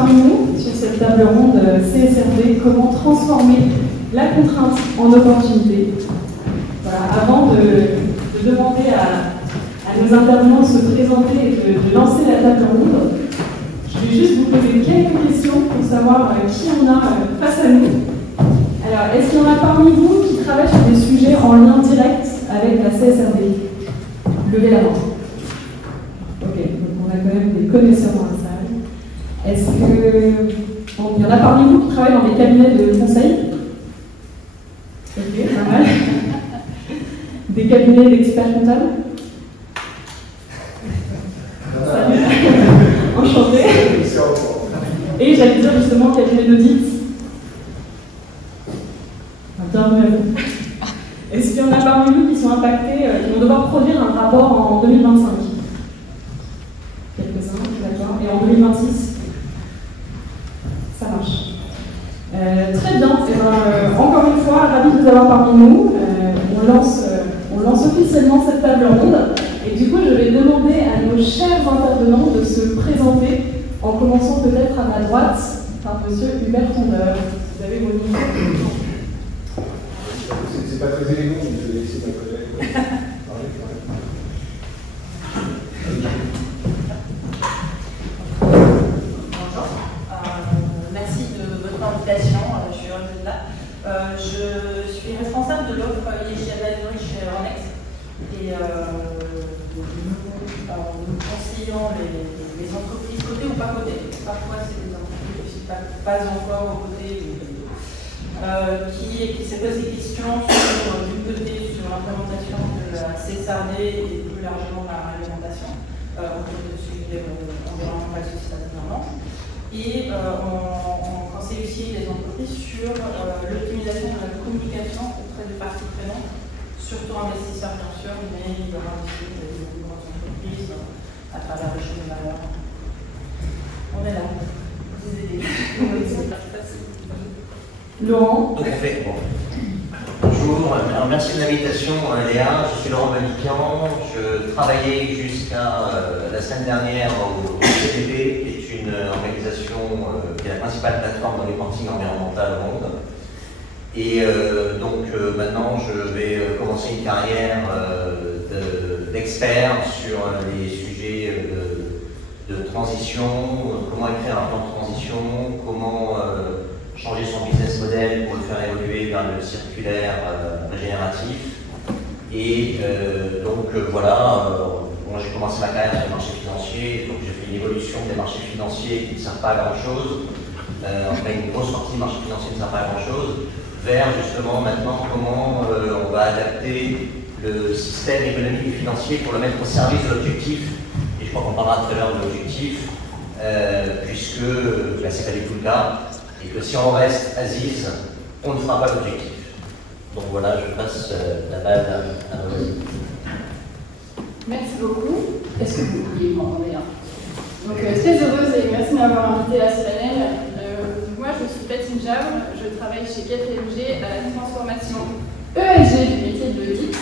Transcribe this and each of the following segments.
Parmi nous, sur cette table ronde CSRD, comment transformer la contrainte en opportunité. Voilà, avant de demander à nos intervenants de se présenter et de lancer la table ronde, je vais juste vous poser quelques questions pour savoir qui on a face à nous. Alors, est-ce qu'il y en a parmi vous qui travaillent sur des sujets en lien direct avec la CSRD? Levez la main. Ok, donc on a quand même des connaisseurs dans la salle. Est-ce que... Bon, il y en a parmi vous qui travaillent dans des cabinets de conseil? Ok, pas mal. Des cabinets d'experts comptables? Enchanté. Et j'allais dire justement cabinet d'audit. Bienvenue à vous. Est-ce qu'il y en a parmi vous qui sont impactés, qui vont devoir produire un rapport en 2025? Quelques-uns, d'accord. Et en 2026? Ça marche. Très bien. Encore une fois, ravi de vous avoir parmi nous. On lance officiellement cette table ronde. Et du coup, je vais demander à nos chers intervenants de se présenter, en commençant peut-être à ma droite par M. Hubert Tondeur. Vous avez vos micros. C'est pas très élégant, mais je vais laisser ma collègue parler. Bonjour. Merci de votre invitation. Je suis heureuse d'être là. Je suis responsable de l'offre ESG Advisory chez Euronext. Et nous conseillons les entreprises cotées ou pas cotées. Parfois, c'est des entreprises qui ne sont pas encore cotées. Qui s'est posé des questions sur, d'une côté, sur l'implémentation de la CSRD et plus largement la réglementation autour de sujet environnemental, social et environnement. Et on conseille aussi les entreprises sur l'optimisation de la communication auprès des parties prenantes, surtout investisseurs bien sûr, mais il y aura aussi des grosses entreprises à travers les choses de valeur. On est là, vous aider. Laurent. Tout à fait. Bon. Bonjour, alors merci de l'invitation Léa, je suis Laurent Malikian, je travaillais jusqu'à la semaine dernière au CDP, qui est une organisation qui est la principale plateforme de reporting environnemental au monde. Et maintenant je vais commencer une carrière d'expert sur les sujets de transition, comment écrire un plan de transition, comment changer son business model pour le faire évoluer vers le circulaire régénératif. Et moi j'ai commencé ma carrière sur le marché financier, donc j'ai fait une évolution des marchés financiers qui ne servent pas à grand chose, enfin une grosse partie du marché financier ne sert pas à grand chose, vers justement maintenant comment on va adapter le système économique et financier pour le mettre au service de l'objectif. Et je crois qu'on parlera tout à l'heure de l'objectif, puisque c'est pas du tout le cas. Et que si on reste Aziz, on ne fera pas l'objectif. Donc voilà, je passe la balle à Noémie. Merci beaucoup. Est-ce que vous pouviez m'entendre? Donc très heureuse et merci de m'avoir invitée à ce panel. Moi je suis Fatim Jabre, je travaille chez KPMG à la transformation ESG du métier de l'audit.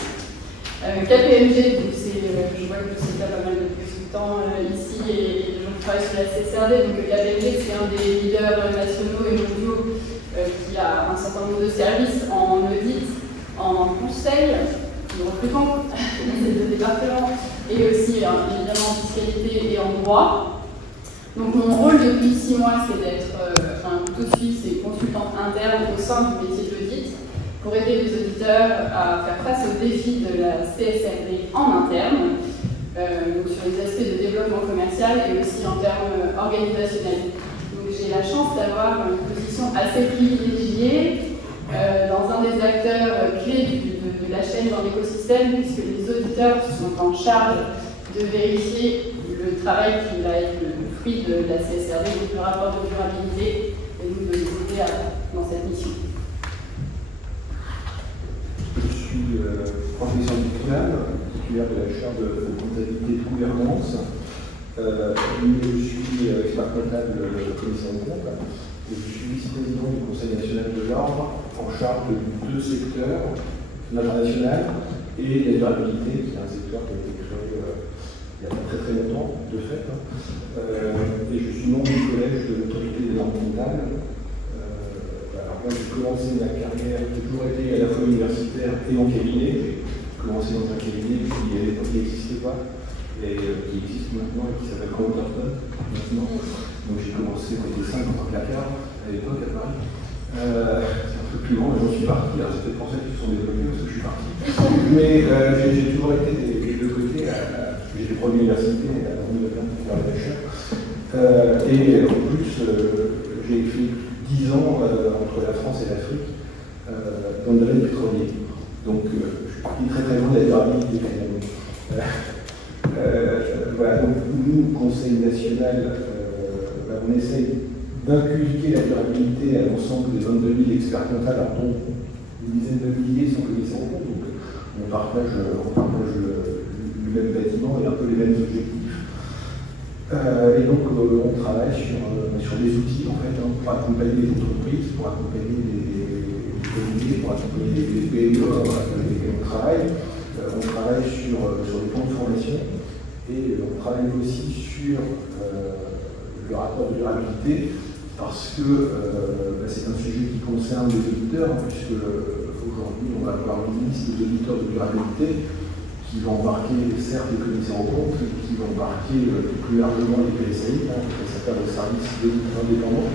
KPMG, donc je vois que c'est pas mal de consultants ici et de gens qui travaillent sur la CSRD. Donc KPMG c'est un des leaders nationaux et mondiaux qui a un certain nombre de services en audit, en conseil, en recrutement, c'est le département, et aussi évidemment en fiscalité et en droit. Donc mon rôle depuis 6 mois c'est d'être un couteau suisse et consultante interne au sein du métier de l'audit, pour aider les auditeurs à faire face aux défis de la CSRD en interne, donc sur les aspects de développement commercial et aussi en termes organisationnels. Donc j'ai la chance d'avoir une position assez privilégiée dans un des acteurs clés de la chaîne dans l'écosystème, puisque les auditeurs sont en charge de vérifier le travail qui va être le fruit de la CSRD, donc le rapport de durabilité, et nous de les aider dans cette mission. Je suis professeur diplôme, titulaire de la chaire de comptabilité et de gouvernance. Je suis expert comptable commissaire de compte. Et je suis vice-président du Conseil national de l'ordre en charge de 2 secteurs, l'international et la durabilité, qui est un secteur qui a été créé il n'y a pas très longtemps, de fait. Et je suis membre du collège de l'autorité des normes comptables. Alors moi, j'ai commencé ma carrière, j'ai toujours été à la fois universitaire et en cabinet. J'ai commencé dans un cabinet qui à l'époque n'existait pas, et qui existe maintenant et qui s'appelle Counterton maintenant. Donc j'ai commencé au T5 en placard à l'époque à Paris. C'est un peu plus grand, mais j'en suis parti. Alors c'est peut-être pour ça qu'ils se sont développés parce que je suis parti. Mais j'ai toujours été des deux côtés. J'ai fait première université à la Nouvelle-Zélande pour faire la bachelor. Et en plus, j'ai fait 10 ans entre la France et l'Afrique dans le domaine pétrolier. Donc je suis parti très loin de la durabilité finalement. Voilà, donc nous, Conseil national, on essaye d'inculquer la durabilité à l'ensemble des 22 000 experts comptables, dont une dizaine de milliers sont commissaires en compte. Donc on partage le même bâtiment et un peu les mêmes objectifs. Et donc on travaille sur des outils en fait, pour accompagner les entreprises, pour accompagner les communautés, pour accompagner les PME avec lesquels on travaille. On travaille sur les plans de formation et on travaille aussi sur le rapport de durabilité parce que c'est un sujet qui concerne les auditeurs, puisque aujourd'hui on va avoir une liste d'auditeurs de durabilité qui vont embarquer certes les commissaires aux comptes, qui vont embarquer plus largement les PSAI, ça s'appelle le service d'audit indépendant,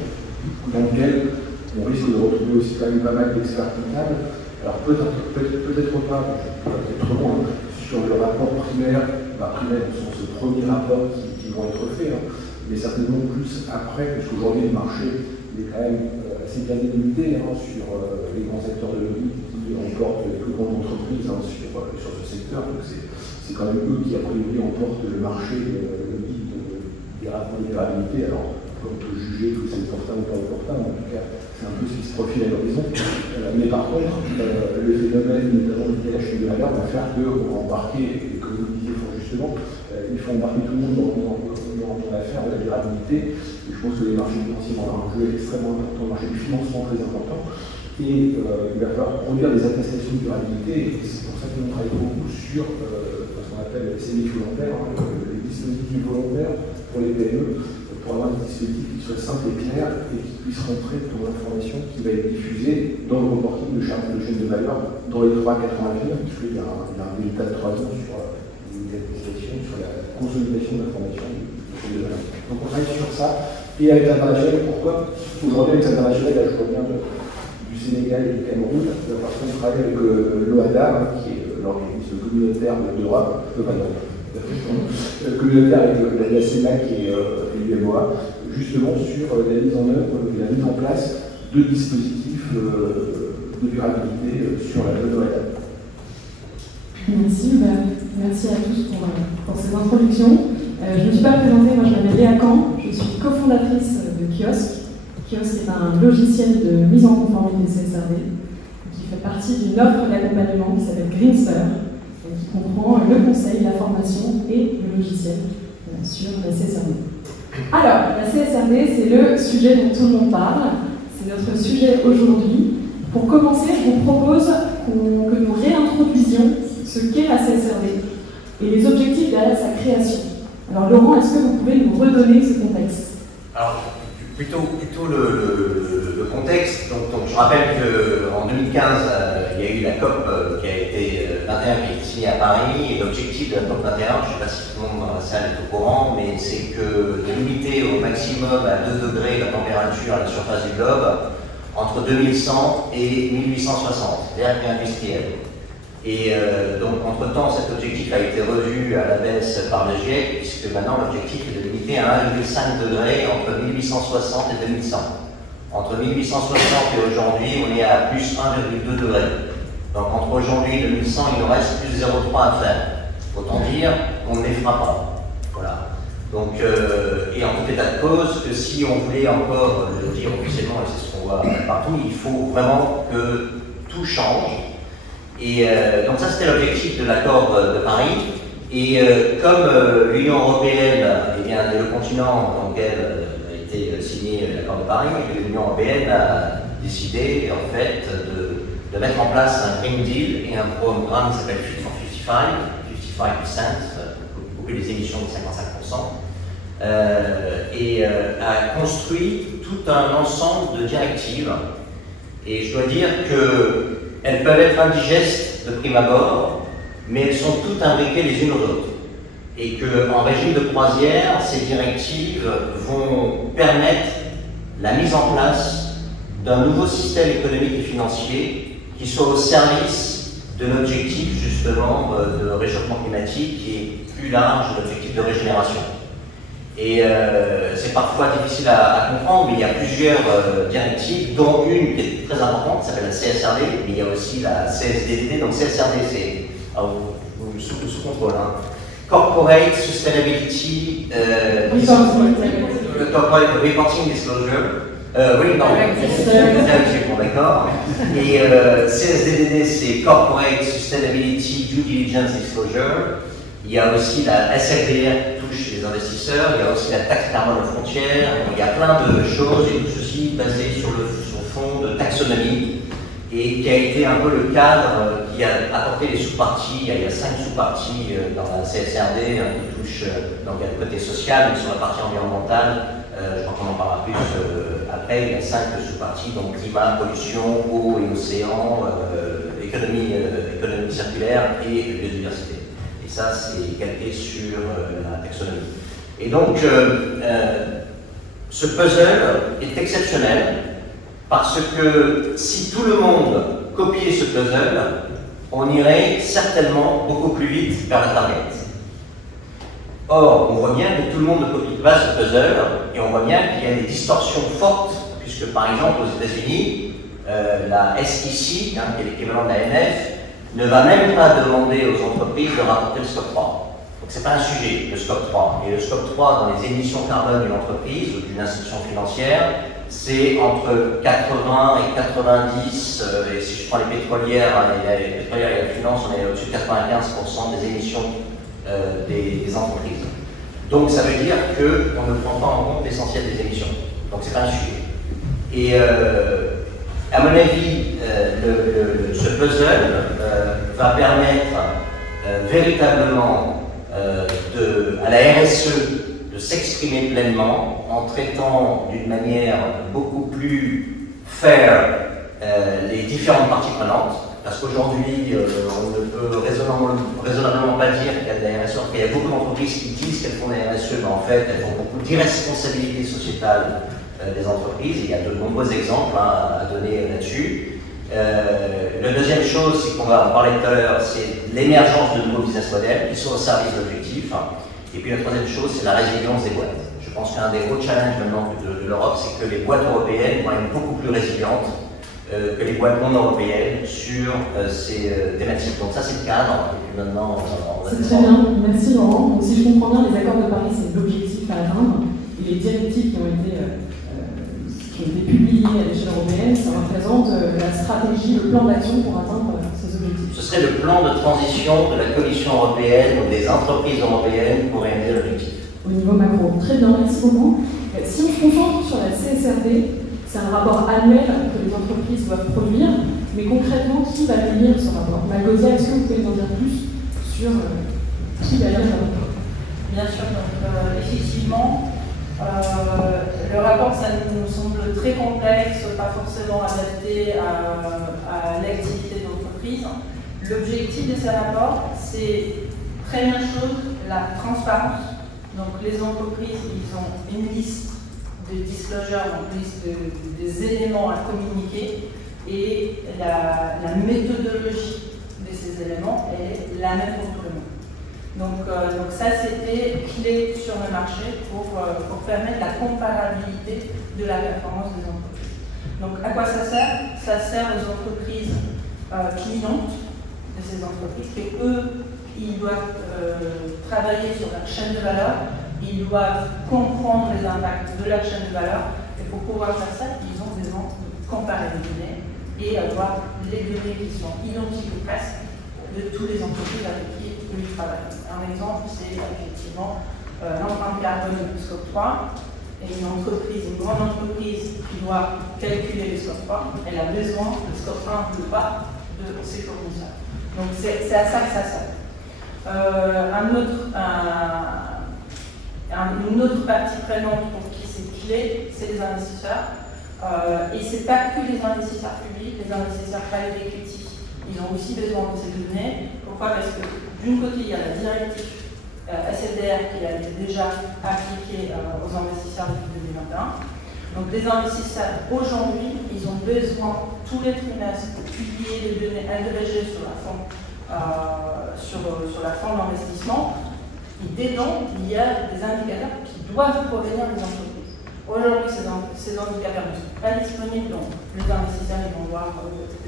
dans lequel on risque de retrouver aussi quand même pas mal d'experts comptables. Alors peut-être pas, peut-être loin, sur le rapport primaire, primaire au sens premier rapport qui vont être faits, mais certainement plus après, puisque aujourd'hui le marché est quand même assez bien délimité sur les grands acteurs de l'audit qui emportent les plus grandes entreprises sur ce secteur. Donc c'est quand même eux qui a priori emportent le marché des rapports de durabilité. Alors on peut juger que c'est opportun ou pas opportun, en tout cas c'est un peu ce qui se profile à l'horizon. Mais par contre, le phénomène notamment lié à la chaîne de valeur va faire qu'on va embarquer, et comme vous le disiez fort justement, il faut embarquer tout le monde dans l'affaire de la durabilité. Et je pense que les marchés financiers vont avoir un jeu extrêmement important, le marché du financement très important. Et il va falloir produire des attestations de durabilité, et c'est pour ça que nous travaillons beaucoup sur ce qu'on appelle les CMI volontaires, les dispositifs volontaires pour les PME, pour avoir des dispositifs qui soient simples et clairs et qui puissent rentrer dans l'information qui va être diffusée dans le reporting de chaîne de valeur dans les 3-4 ans à venir, puisqu'il y a un résultat de 3 ans sur l'attestation, sur la consolidation de l'information de chaîne de valeur. Donc on travaille sur ça, et avec l'international, pourquoi aujourd'hui avec l'international, là je reviens du Sénégal et du Cameroun, parce qu'on travaille avec l'OADA, qui est l'organisme communautaire d'Europe, communautaire avec la CEMAC et l'UMOA, justement sur la mise en œuvre et la mise en place de dispositifs de durabilité sur la zone OADA. Merci, merci à tous pour ces introductions. Je ne me suis pas présentée, moi je m'appelle Léa Camp, je suis cofondatrice de Kiosque. Kiosque est un logiciel de mise en conformité CSRD qui fait partie d'une offre d'accompagnement qui s'appelle Greenspur, qui comprend le conseil, la formation et le logiciel sur la CSRD. Alors, la CSRD, c'est le sujet dont tout le monde parle, c'est notre sujet aujourd'hui. Pour commencer, je vous propose que nous réintroduisions ce qu'est la CSRD et les objectifs derrière sa création. Alors Laurent, est-ce que vous pouvez nous redonner ce contexte? Alors, plutôt le contexte. Donc je rappelle qu'en 2015, il y a eu la COP qui a été 21 qui a été signée à Paris, et l'objectif de la COP 21, je ne sais pas si tout le monde dans la salle est au courant, mais c'est de limiter au maximum à 2 degrés la température à la surface du globe entre 2100 et 1860, l'ère industrielle. Et donc, entre-temps, cet objectif a été revu à la baisse par le GIEC, puisque maintenant l'objectif est de limiter à 1,5 degré entre 1860 et 2100. Entre 1860 et aujourd'hui, on est à plus 1,2 degré. Donc, entre aujourd'hui et 2100, il nous reste plus 0,3 à faire. Autant dire qu'on ne les fera pas. Voilà. Donc, et en tout état de cause, que si on voulait encore le dire officiellement, et c'est ce qu'on voit partout, il faut vraiment que tout change. Et donc ça c'était l'objectif de l'accord de Paris, et comme l'Union Européenne est le continent dans lequel a été signé l'accord de Paris, l'Union Européenne a décidé en fait de mettre en place un Green Deal et un programme qui s'appelle Fit for 55%, beaucoup plus les émissions de 55%, et a construit tout un ensemble de directives. Et je dois dire qu'elles peuvent être indigestes de prime abord, mais elles sont toutes imbriquées les unes aux autres. Et qu'en régime de croisière, ces directives vont permettre la mise en place d'un nouveau système économique et financier qui soit au service de l'objectif justement de réchauffement climatique qui est plus large de l'objectif de régénération. Et c'est parfois difficile à comprendre, mais il y a plusieurs directives, dont une qui est très importante, qui s'appelle la CSRD, mais il y a aussi la CSDDD. Donc CSRD, c'est sous contrôle. Hein. Corporate Sustainability Corporate Reporting Disclosure. Oui, non, bon, d'accord. Et CSDDD, c'est Corporate Sustainability Due Diligence Disclosure. Il y a aussi la SFDR qui touche les investisseurs, il y a aussi la taxe carbone aux frontières, il y a plein de choses, et tout ceci basé sur le fond de taxonomie, et qui a été un peu le cadre qui a apporté les sous-parties. Il y a 5 sous-parties dans la CSRD qui touchent, donc il y a le côté social, mais sur la partie environnementale, je crois qu'on en parlera plus après, il y a 5 sous-parties, donc climat, pollution, eau et océan, économie circulaire et biodiversité. Et ça, c'est calqué sur la taxonomie. Et donc, ce puzzle est exceptionnel parce que si tout le monde copiait ce puzzle, on irait certainement beaucoup plus vite vers la target. Or, on voit bien que tout le monde ne copie pas ce puzzle et on voit bien qu'il y a des distorsions fortes, puisque par exemple aux États-Unis, la SEC, qui est l'équivalent de la NF, ne va même pas demander aux entreprises de rapporter le scope 3. Donc ce n'est pas un sujet, le scope 3. Et le scope 3 dans les émissions carbone d'une entreprise ou d'une institution financière, c'est entre 80 et 90, et si je prends les pétrolières et la finance, on est au-dessus de 95% des émissions des entreprises. Donc ça veut dire qu'on ne prend pas en compte l'essentiel des émissions. Donc c'est pas un sujet. Et à mon avis, ce puzzle va permettre véritablement à la RSE de s'exprimer pleinement en traitant d'une manière beaucoup plus fair les différentes parties prenantes. Parce qu'aujourd'hui, on ne peut raisonnablement pas dire qu'il y a de la RSE. Il y a beaucoup d'entreprises qui disent qu'elles font de la RSE, mais en fait, elles font beaucoup d'irresponsabilité sociétale des entreprises. Et il y a de nombreux exemples à donner là-dessus. La deuxième chose, c'est qu'on va en parler tout à l'heure, c'est l'émergence de nouveaux business models qui sont au service de l'objectif. Et puis la troisième chose, c'est la résilience des boîtes. Je pense qu'un des gros challenges maintenant de l'Europe, c'est que les boîtes européennes vont être beaucoup plus résilientes que les boîtes non européennes sur ces thématiques. Donc ça, c'est le cadre. Et puis maintenant, c'est très bien. Merci Laurent. Donc si je comprends bien, les accords de Paris, c'est l'objectif à atteindre. Et les directives qui ont été publiées à l'échelle européenne, ça représente la stratégie, le plan d'action pour atteindre ces objectifs. Ce serait le plan de transition de la Commission européenne ou des entreprises européennes pour réaliser l'objectif. Au niveau macro. Très bien, merci beaucoup. Si on se concentre sur la CSRD, c'est un rapport annuel que les entreprises doivent produire, mais concrètement, qui va lire ce rapport? Malgosia, est-ce que vous pouvez nous en dire plus sur qui va lire ce rapport? Bien sûr, donc effectivement, le rapport, ça nous semble très complexe, pas forcément adapté à l'activité de l'entreprise. L'objectif de ces rapports, c'est, première chose, la transparence. Donc les entreprises, ils ont une liste de disclosure, donc liste des éléments à communiquer, et la méthodologie de ces éléments est la même pour tout le monde. Donc ça, c'était clé sur le marché pour permettre la comparabilité de la performance des entreprises. Donc à quoi ça sert? Ça sert aux entreprises clientes de ces entreprises, que eux, ils doivent travailler sur leur chaîne de valeur. Ils doivent comprendre les impacts de leur chaîne de valeur, et pour pouvoir faire ça, ils ont besoin de comparer les données et avoir les données qui sont identiques ou presque de toutes les entreprises avec qui ils travaillent. Un exemple, c'est effectivement l'empreinte carbone du scope 3. Et une grande entreprise qui doit calculer le scope 3, elle a besoin, le scope 1 ne veut pas de ses fournisseurs. Donc c'est à ça que ça sert. Une autre partie prenante pour qui c'est clé, c'est les investisseurs. Et ce n'est pas que les investisseurs publics, les investisseurs private equity. Ils ont aussi besoin de ces données. Pourquoi? Parce que d'une côté, il y a la directive SFDR qui a été déjà appliquée aux investisseurs depuis 2021. Donc les investisseurs, aujourd'hui, ils ont besoin tous les trimestres de publier des données agrégées sur la forme d'investissement. Et dedans, il y a des indicateurs qui doivent provenir des entreprises. Aujourd'hui, ces indicateurs ne sont pas disponibles, donc les investisseurs ils vont voir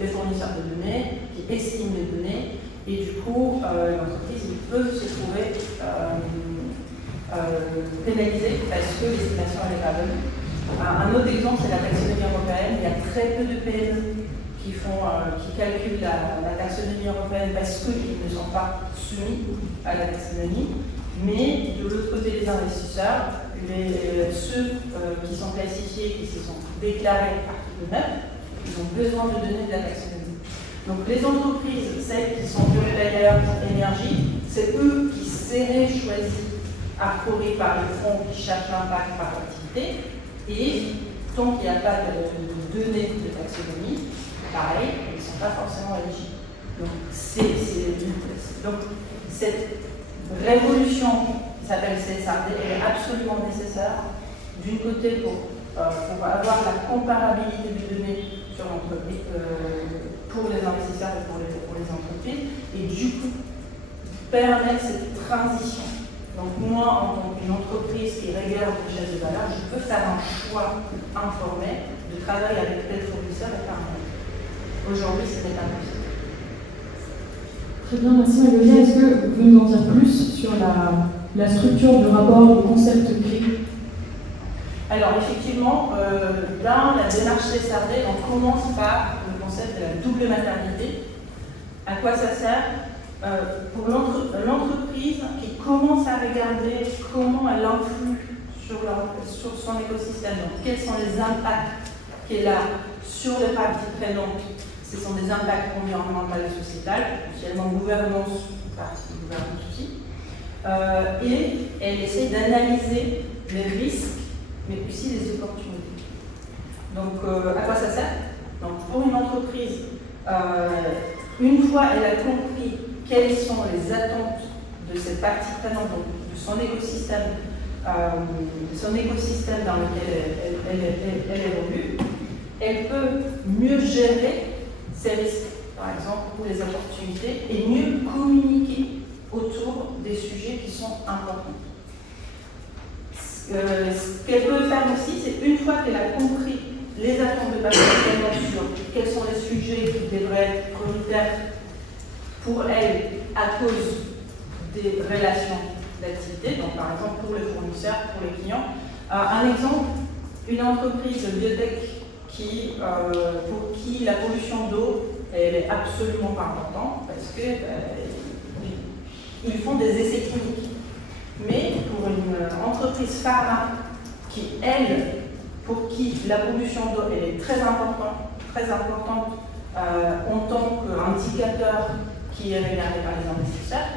les fournisseurs de données qui estiment les données, et du coup, l'entreprise peut se trouver pénalisée parce que l'estimation n'est pas bonne. Un autre exemple, c'est la taxonomie européenne. Il y a très peu de PME qui calculent la taxonomie européenne parce qu'ils ne sont pas soumis à la taxonomie. Mais de l'autre côté, les investisseurs, ceux qui sont classifiés, qui se sont déclarés article 9, ils ont besoin de donner de la taxonomie. Donc les entreprises, celles qui sont pure énergie, c'est eux qui seraient choisis, approuvés par les fonds qui cherchent l'impact par l'activité. Et tant qu'il n'y a pas de données de taxonomie, pareil, ils ne sont pas forcément éligibles. Donc cette révolution qui s'appelle CSRD, elle est absolument nécessaire, d'une côté pour avoir la comparabilité des données sur l'entreprise, pour les investisseurs et pour les entreprises, et du coup permettre cette transition. Donc moi, en tant qu'une entreprise qui regarde les chaînes de valeur, je peux faire un choix informé de travailler avec tel fournisseur et pas un autre. Aujourd'hui, ce n'est pas possible. Très bien, merci Magdalena. Est-ce que vous pouvez nous en dire plus sur la structure du rapport, le concept clé? Alors effectivement, dans la démarche CSRD, on commence par le concept de la double maternité. À quoi ça sert? Pour l'entreprise qui commence à regarder comment elle influe sur son écosystème, donc quels sont les impacts qu'elle a sur les parties prenantes. Ce sont des impacts environnementaux et sociétals, potentiellement gouvernance, partie de gouvernance aussi. Et elle essaie d'analyser les risques, mais aussi les opportunités. Donc, à quoi ça sert? Donc, pour une entreprise, une fois elle a compris quelles sont les attentes de cette partie prenante, donc de son écosystème dans lequel elle évolue, elle peut mieux gérer ses risques, par exemple, ou les opportunités, et mieux communiquer autour des sujets qui sont importants. Ce qu'elle peut faire aussi, c'est une fois qu'elle a compris les attentes de partie prenante sur quels sont les sujets qui devraient être prioritaires pour elle à cause des relations d'activité, donc par exemple pour les fournisseurs, pour les clients. Un exemple, une entreprise de biotech pour qui la pollution d'eau elle est absolument pas importante parce que ils font des essais cliniques. Mais pour une entreprise pharma pour qui la pollution d'eau elle est très importante en tant qu'indicateur qui est regardé par les investisseurs,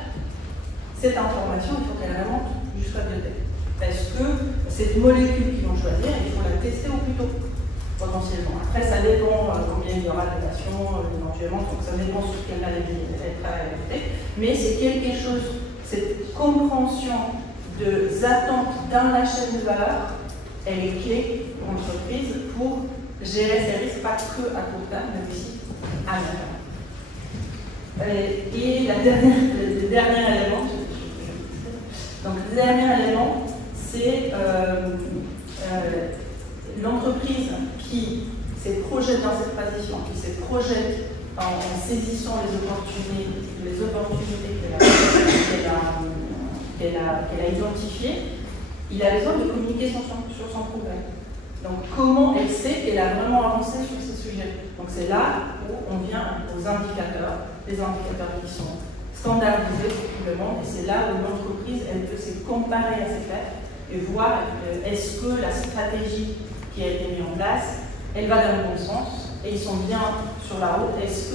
cette information, il faut qu'elle remonte jusqu'à biotech. Parce que cette molécule qu'ils vont choisir, il faut la tester au plus tôt, potentiellement. Après, ça dépend combien il y aura de patients, éventuellement, donc ça dépend sur quelle maladie elle sera affectée. Mais c'est quelque chose, cette compréhension des attentes dans la chaîne de valeur, elle est clé pour l'entreprise pour gérer ses risques, pas que à court terme, mais aussi à long terme. Et le dernier élément, donc le dernier élément, c'est l'entreprise qui se projette dans cette transition, qui se projette en saisissant les opportunités qu'elle a identifiées. Il a besoin de communiquer sur son progrès. Donc comment elle sait qu'elle a vraiment avancé sur ces sujets. Donc c'est là où on vient aux indicateurs, les indicateurs qui sont standardisés simplement, et c'est là où l'entreprise elle peut se comparer à ses pairs et voir est-ce que la stratégie qui a été mise en place, elle va dans le bon sens et ils sont bien sur la route. Est-ce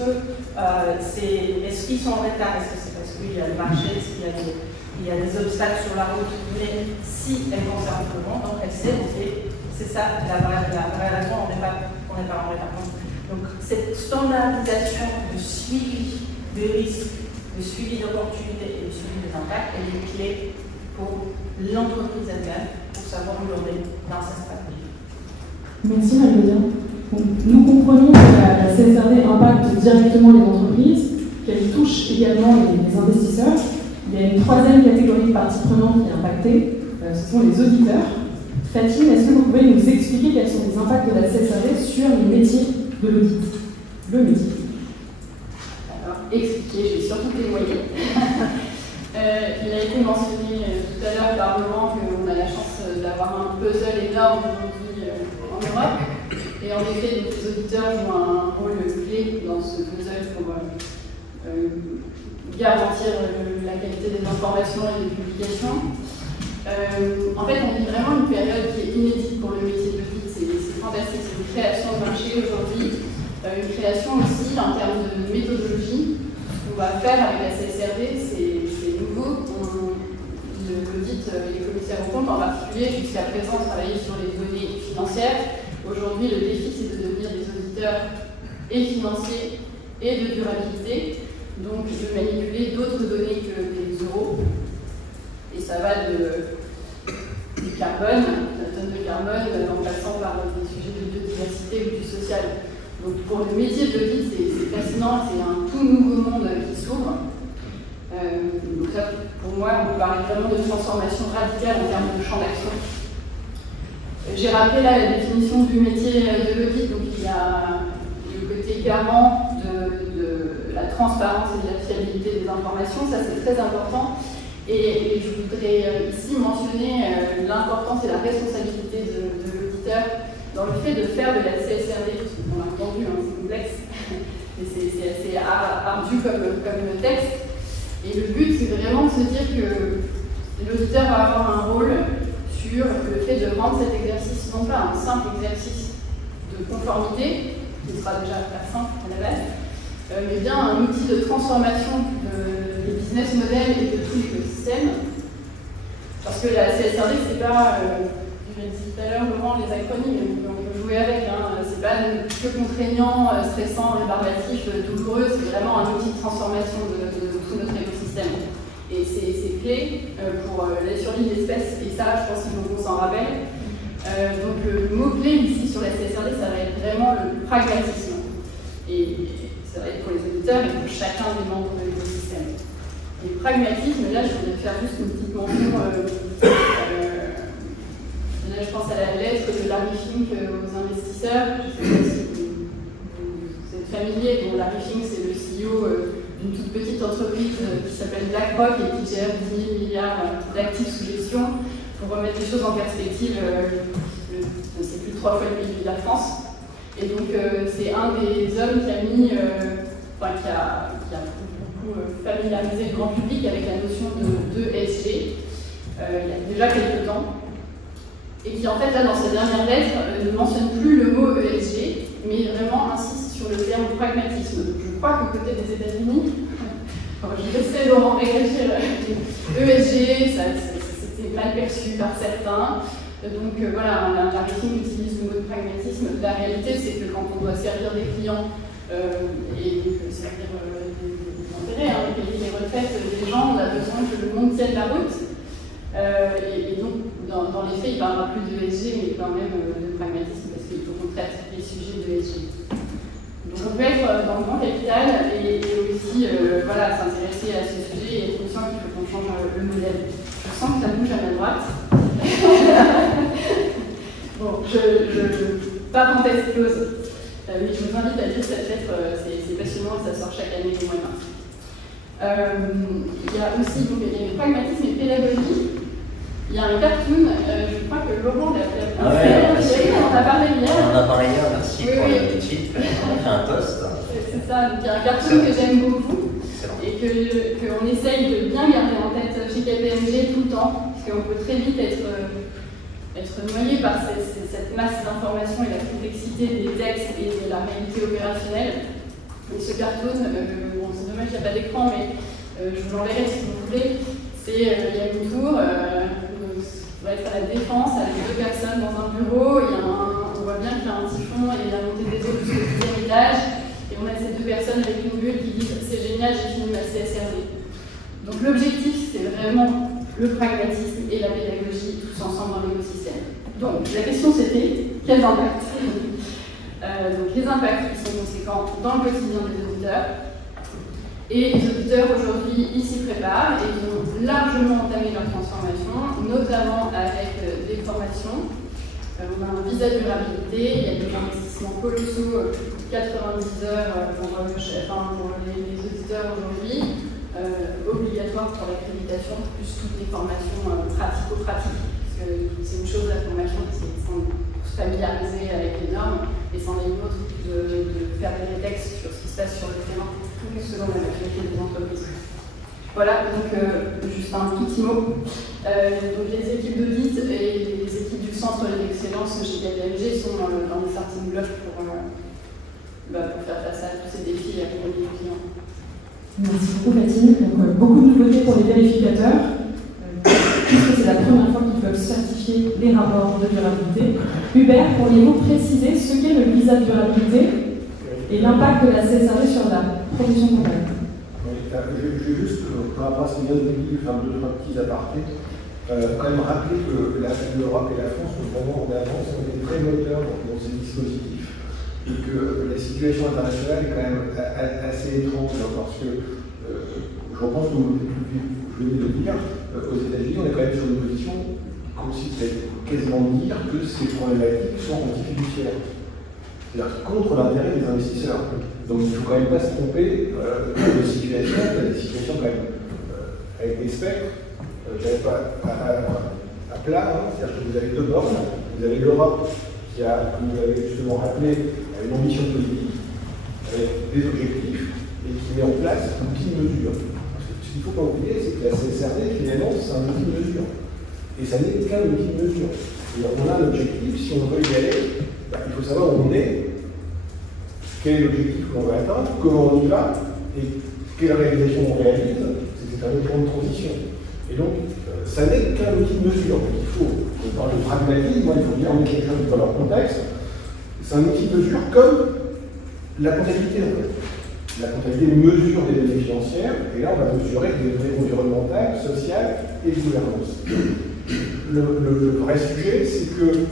qu'ils sont en retard? Est-ce que c'est parce que qu'il y a le marché, est-ce qu'il y a des obstacles sur la route, mais si elle concerne tout le monde, donc elle sait, c'est ça la vraie raison, on n'est pas en retard. Donc cette standardisation de suivi de risques, de suivi d'opportunités et de suivi des impacts, elle est clé pour l'entreprise elle-même, pour savoir où l'on est dans sa stratégie. Merci Marie-Claude. Nous comprenons que la CSRD impacte directement les entreprises, qu'elle touche également les investisseurs. Il y a une troisième catégorie de parties prenantes qui est impactée, ce sont les auditeurs. Fatim, est-ce que vous pouvez nous expliquer quels sont les impacts de la CSRD sur les métiers de l'audit? Le métier. Alors, expliquer, je vais surtout témoigner. Il a été mentionné tout à l'heure par Laurent qu'on a la chance d'avoir un puzzle énorme aujourd'hui en Europe. Et en effet, les auditeurs jouent un rôle clé dans ce puzzle pour garantir la qualité des informations et des publications. En fait, on vit vraiment une période qui est inédite pour le métier de l'audit. C'est fantastique, c'est une création de marché aujourd'hui, une création aussi en termes de méthodologie. Ce qu'on va faire avec la CSRD, c'est nouveau. L'audit, les commissaires aux comptes en particulier, jusqu'à présent, travaillaient sur les données financières. Aujourd'hui, le défi, c'est de devenir des auditeurs et financiers et de durabilité, donc de manipuler d'autres données que des euros. Et ça va du carbone, la tonne de carbone, en passant par des sujets de biodiversité ou du social. Donc pour le métier de l'audit, c'est fascinant, c'est un tout nouveau monde qui s'ouvre. Donc là, pour moi, on peut parler vraiment de transformation radicale en termes de champ d'action. J'ai rappelé là la définition du métier de l'audit, donc il y a le côté garant de la transparence et de la fiabilité des informations, ça c'est très important. Et je voudrais ici mentionner l'importance et la responsabilité de l'auditeur dans le fait de faire de la CSRD, parce qu'on l'a entendu, hein, c'est complexe, et c'est assez ardu comme texte. Et le but, c'est vraiment de se dire que l'auditeur va avoir un rôle sur le fait de rendre cet exercice non pas un simple exercice de conformité, qui sera déjà très simple à la base, mais bien un outil de transformation des business models et de tout l'écosystème. Parce que la CSRD, c'est pas, je l'ai dit tout à l'heure, Laurent, les acronymes, on peut jouer avec, hein, c'est pas que contraignant, stressant, rébarbatif, douloureux, c'est vraiment un outil de transformation de tout notre écosystème. Et c'est clé pour la survie de l'espèce, et ça, je pense qu'il faut qu'on s'en rappelle. Donc le mot-clé ici sur la CSRD, ça va être vraiment le pragmatisme. Et ça va être pour les auditeurs et pour chacun des membres de l'écosystème. Et le pragmatisme, là, je voudrais faire juste une petite mention. Là, je pense à la lettre de Larry Fink aux investisseurs. Je ne sais pas si vous êtes familier. Bon, Larry Fink, c'est le CEO d'une toute petite entreprise qui s'appelle BlackRock et qui gère 10 000 milliards d'actifs sous gestion. Pour remettre les choses en perspective, c'est plus de 3 fois le PIB de la France. Et donc, c'est un des hommes qui a mis, qui a beaucoup familiarisé le grand public avec la notion de ESG il y a déjà quelques temps. Et qui, en fait, là, dans sa dernière lettre, ne mentionne plus le mot ESG, mais vraiment insiste sur le terme pragmatisme. Donc, je crois qu'au côté des États-Unis, je laisserai Laurent réagir, ESG, c'était mal perçu par certains. Donc voilà, la Fink utilise le mot de pragmatisme. La réalité, c'est que quand on doit servir des clients et donc servir des intérêts, payer les retraites des gens, on a besoin que le monde tienne la route. Et donc, dans les faits, il ne parlera plus de ESG, mais quand même de pragmatisme, parce qu'il faut qu'on traite les sujets de ESG. Donc on peut être dans le grand capital et aussi voilà, s'intéresser à ce sujet et être conscient qu'il faut qu'on change le modèle. Je sens que ça bouge à ma droite. Bon, parenthèse close. Mais je vous invite à lire cette lettre, c'est passionnant et ça sort chaque année au mois de mars. Il y a aussi donc, il y a le pragmatisme et pédagogie. Il y a un cartoon, je crois que Laurent l'a fait. Ah ouais, on en a parlé hier. On en a parlé hier, merci pour le petit. On a fait un toast. C'est ça, donc il y a un cartoon que j'aime beaucoup et qu'on essaye de bien garder en tête chez KPMG tout le temps, parce qu'on peut très vite être noyé par cette masse d'informations et la complexité des textes et de la réalité opérationnelle. Et ce cartoon, bon, c'est dommage qu'il n'y a pas d'écran, mais je vous l'enverrai si vous voulez. Il y a une tour, on va être à la Défense avec 2 personnes dans un bureau, on voit bien qu'il y a un typhon et la montée des eaux jusqu'au 10e étage, et on a ces 2 personnes avec une bulle qui disent c'est génial, j'ai fini ma CSRD. Donc l'objectif, c'est vraiment le pragmatisme et la pédagogie tous ensemble dans l'écosystème. Donc la question c'était, quels impacts donc les impacts qui sont conséquents dans le quotidien des auditeurs. Et les auditeurs aujourd'hui, ils s'y préparent et ils ont largement entamé leur transformation, notamment avec des formations. On a un visa durabilité, il y a des investissements colossaux, 90 heures pour les auditeurs aujourd'hui. Obligatoire pour l'accréditation, plus toutes les formations pratico-pratiques. Parce que c'est une chose la formation, c'est se familiariser avec les normes, et c'en est une autre de faire des textes sur ce qui se passe sur le terrain, selon la maturité des entreprises. Voilà, donc juste un tout petit mot. Donc les équipes d'audit et les équipes du centre d'excellence chez KPMG sont dans les starting blocks pour faire face à tous ces défis et accompagner les clients. Merci beaucoup Mathilde. Donc, beaucoup de nouveautés pour les vérificateurs, puisque c'est la première fois qu'ils peuvent certifier les rapports de durabilité. Hubert, pourriez-vous préciser ce qu'est le visa de durabilité et l'impact de la CSRD sur la production comptable? Je vais juste, par rapport à ce qu'il vient de dire, faire 2-3 petits apartés, quand même rappeler que l'Europe et la France sont vraiment en avance, on est très moteurs dans ces dispositifs. Et que la situation internationale est quand même assez étrange, parce que je repense que vous venez de dire, aux États-Unis, on est quand même sur une position qui consiste à quasiment dire que ces problématiques sont anti-fiduciaires. C'est-à-dire contre l'intérêt des investisseurs. Donc il ne faut quand même pas se tromper de situation, il y a des situations quand même avec des spectres, j'avais pas à plat, hein, c'est-à-dire que vous avez 2 bornes, vous avez l'Europe qui a, comme vous l'avez justement rappelé, une ambition politique, avec des objectifs, et qui met en place un outil de mesure. Parce que ce qu'il ne faut pas oublier, c'est que la CSRD, finalement, c'est un outil de mesure. Et ça n'est qu'un outil de mesure. Et on a un objectif, si on veut y aller, il faut savoir où on est, quel est l'objectif qu'on veut atteindre, comment on y va, et quelle réalisation on réalise, c'est un autre point de transition. Et donc, ça n'est qu'un outil de mesure. Donc il faut, on parle de pragmatisme, il faut bien remettre les choses dans leur contexte. C'est un outil de mesure comme la comptabilité en fait. La comptabilité mesure des données financières, et là on va mesurer des données environnementales, sociales et de gouvernance. Le vrai sujet, c'est que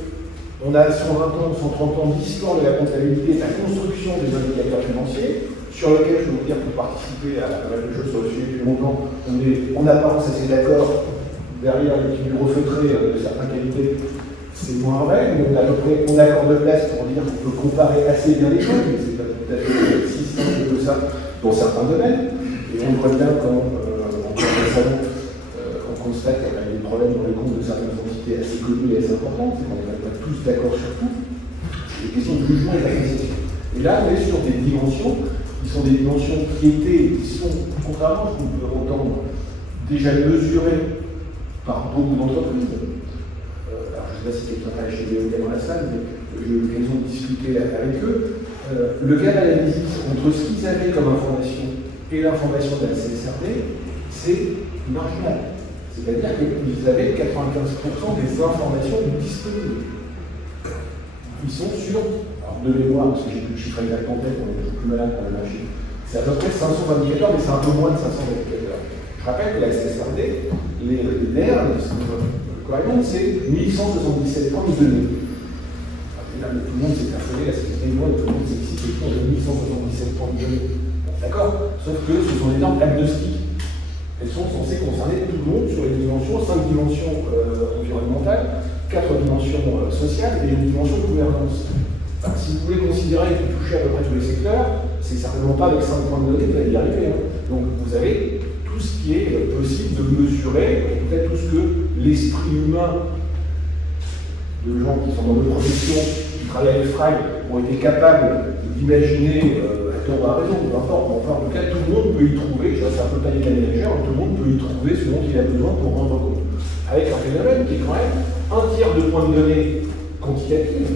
on a 120 ans, 130 ans d'histoire de la comptabilité, de la construction des indicateurs financiers, sur lequel je peux vous dire pour participer à pas mal de choses sur le sujet depuis longtemps, on est en apparence assez d'accord, derrière les figures refeutrées de certaines qualités, c'est moins vrai, mais on a à peu près un accord de place pour dire qu'on peut comparer assez bien les choses, mais c'est pas tout à fait si simple que ça dans certains domaines. Et on voit bien quand, récemment, on constate qu'il y a des problèmes dans les comptes de certaines entités assez connues et assez importantes, c'est qu'on n'est pas tous d'accord sur tout. C'est des questions de jugement et d'appréciation. Et là, on est sur des dimensions qui sont des dimensions qui sont, contrairement à ce qu'on peut entendre, déjà mesurées par beaucoup d'entreprises. Je ne sais pas si quelqu'un travaille chez Veolia dans la salle, mais j'ai eu l'occasion de discuter avec eux. Le gap analysis entre ce qu'ils avaient comme information et l'information de la CSRD, c'est marginal. C'est-à-dire qu'ils avaient 95% des informations disponibles. Ils sont sur, alors de mémoire, parce que j'ai plus le chiffre exact en tête, on est plus malade pour le machine, c'est à peu près 500 indicateurs, mais c'est un peu moins de 500 indicateurs. Je rappelle que la CSRD, les DER, c'est 1177 points de données. Là, tout le monde s'est affolé, là, c'était une loi, tout le monde s'est excité autour de 1177 points de données. D'accord? Sauf que ce sont des normes agnostiques. Elles sont censées concerner tout le monde sur les dimensions, 5 dimensions environnementales, 4 dimensions sociales et une dimension de gouvernance. Enfin, si vous voulez considérer que vous touchez à peu près tous les secteurs, c'est certainement pas avec 5 points de données que vous allez y arriver. Hein. Donc vous avez tout ce qui est possible de mesurer, peut-être tout ce que l'esprit humain de gens qui sont dans nos professions, qui travaillent avec Frey, ont été capables d'imaginer à tort ou à raison, peu importe, mais enfin, en tout cas, tout le monde peut y trouver, c'est un peu panier manager, tout le monde peut y trouver ce dont il a besoin pour rendre compte. Avec un phénomène qui est quand même 1/3 de points de données quantitatives,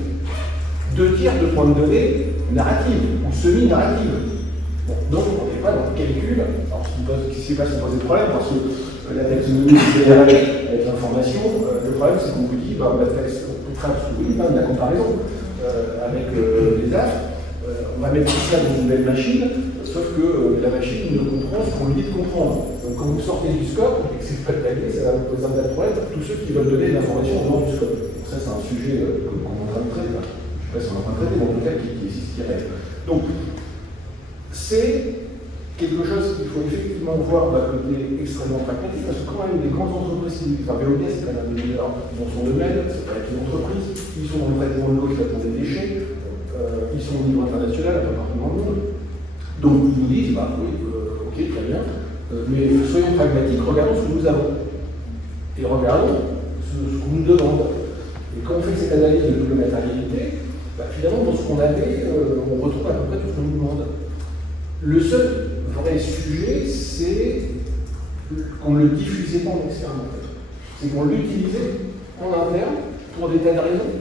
2/3 de points de données narratives ou semi-narratives. Bon, donc, on n'est pas dans le calcul. Alors, ce qui passe pose des problèmes, parce que la taxonomie générale avec l'information, le problème c'est qu'on vous dit, bah, la comparaison avec les affres, on va mettre ça dans une belle machine, sauf que la machine ne comprend ce qu'on lui dit de comprendre. Donc quand vous sortez du scope et que c'est pas tagué, ça va vous poser un tas de problèmes pour tous ceux qui veulent donner de l'information en dehors du scope. Donc ça c'est un sujet qu'on est en train de traiter. Je ne sais pas si on est en train de traiter, mais en tout cas qui est réel. Donc c'est quelque chose qu'il faut effectivement voir d'un côté extrêmement pragmatique, parce que quand même des grandes entreprises, enfin VOD c'est quand même un des meilleurs dans son domaine, c'est pas une entreprise, ils sont dans le traitement de l'eau, ils traitent des déchets, ils sont au niveau international, un peu partout dans le monde. Donc ils nous disent, bah oui, ok, très bien, mais soyons pragmatiques, regardons ce que nous avons. Et regardons ce qu'on nous demande. Et quand on fait cette analyse de double matérialité, bah, finalement dans ce qu'on avait, on retrouve à peu près tout ce qu'on nous demande. Le seul vrai sujet, c'est qu'on ne le diffusait pas en externe. C'est qu'on l'utilisait en interne pour des tas de raisons.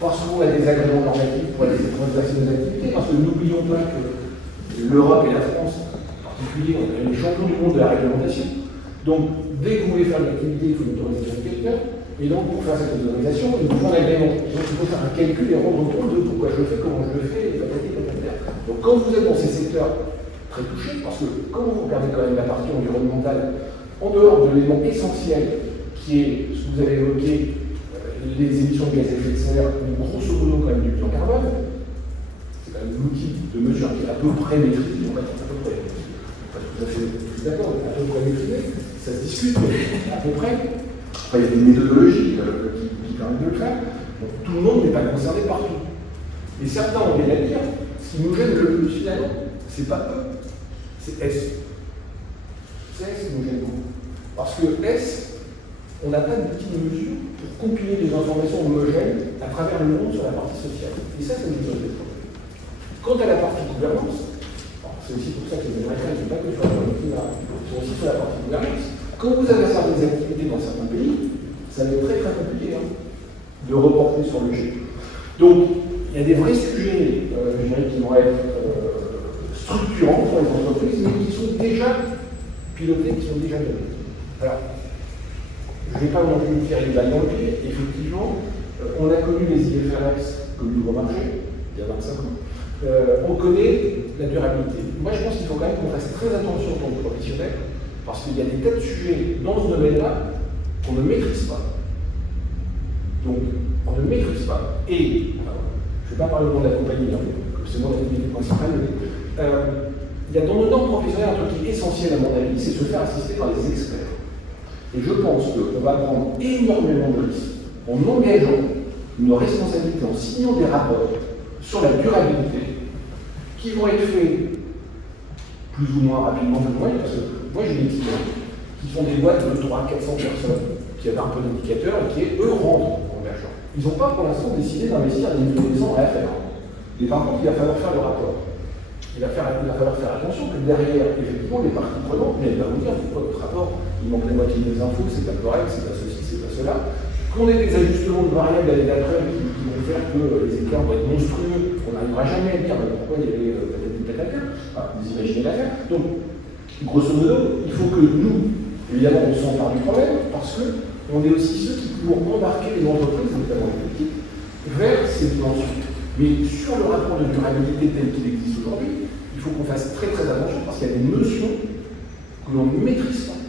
Parce qu'on a des agréments normatifs pour exercer nos activités, parce que n'oublions pas que l'Europe et la France, en particulier, on est les champions du monde de la réglementation. Donc, dès que vous voulez faire une activité, il faut une autorisation de quelqu'un. Et donc, pour faire cette autorisation, il faut un agrément. Donc, il faut faire un calcul et rendre compte de pourquoi je le fais, comment je le fais, et patati patata. Donc, quand vous êtes dans ces secteurs très touchés, parce que quand vous regardez quand même la partie environnementale, en dehors de l'élément essentiel qui est ce que vous avez évoqué, les émissions de gaz à effet de serre, grosso modo quand même du bilan carbone, c'est quand même l'outil de mesure qui est à peu près maîtrisé, on va dire à peu près, pas tout à fait d'accord, à peu près maîtrisé, ça se discute, mais à peu près. Enfin, il y a des méthodologies qui permettent de le faire, donc tout le monde n'est pas concerné partout. Et certains ont bien à dire, ce qui nous gêne le plus finalement, c'est pas eux, c'est S. C'est S qui nous gêne beaucoup. Parce que S, on n'a pas d'outil de mesure pour compiler des informations homogènes à travers le monde sur la partie sociale. Et ça nous pose des problèmes. Quant à la partie gouvernance, c'est aussi pour ça que les Américains ne sont pas que sur la partie climat, ils sont aussi sur la partie gouvernance. Quand vous avez certaines activités dans certains pays, ça va être très très compliqué de reporter sur le G. Donc, il y a des vrais sujets, je dirais, qui vont être structurants pour les entreprises, mais qui sont déjà pilotés, qui sont déjà donnés. Alors, je ne vais pas non plus faire une balle dans le pied. Effectivement, on a connu les IFRS comme nouveau marché, il y a 25 ans. On connaît la durabilité. Moi, je pense qu'il faut quand même qu'on fasse très attention en tant que professionnel, parce qu'il y a des tas de sujets dans ce domaine-là qu'on ne maîtrise pas. Donc, on ne maîtrise pas. Et, je ne vais pas parler au nom de la compagnie, comme c'est mon activité principale, mais il y a dans le temps professionnel un truc qui est essentiel à mon avis, c'est de se faire assister par des experts. Et je pense qu'on va prendre énormément de risques en engageant nos responsabilités, en signant des rapports sur la durabilité qui vont être faits plus ou moins rapidement, parce que moi j'ai des clients qui sont des boîtes de 300-400 personnes qui avaient un peu d'indicateurs et qui, eux, rentrent engageants. Ils n'ont pas pour l'instant décidé d'investir des millions de ans à la faire. Et par contre, il va falloir faire le rapport. Il va falloir faire attention que derrière, effectivement, les parties prenantes, mais elles vont dire, votre rapport, il manque la moitié des infos, c'est pas correct, c'est pas ceci, c'est pas cela. Qu'on ait des ajustements de variables l'année d'après qui vont faire que les écarts vont être monstrueux, on n'arrivera jamais à dire pourquoi il y avait peut-être une patata. Vous imaginez l'affaire. Donc, grosso modo, il faut que nous, évidemment, on s'empare du problème, parce qu'on est aussi ceux qui pourront embarquer les entreprises, notamment les petites, vers ces dimensions. Mais sur le rapport de durabilité tel qu'il existe aujourd'hui, il faut qu'on fasse très très attention parce qu'il y a des notions que l'on ne maîtrise pas.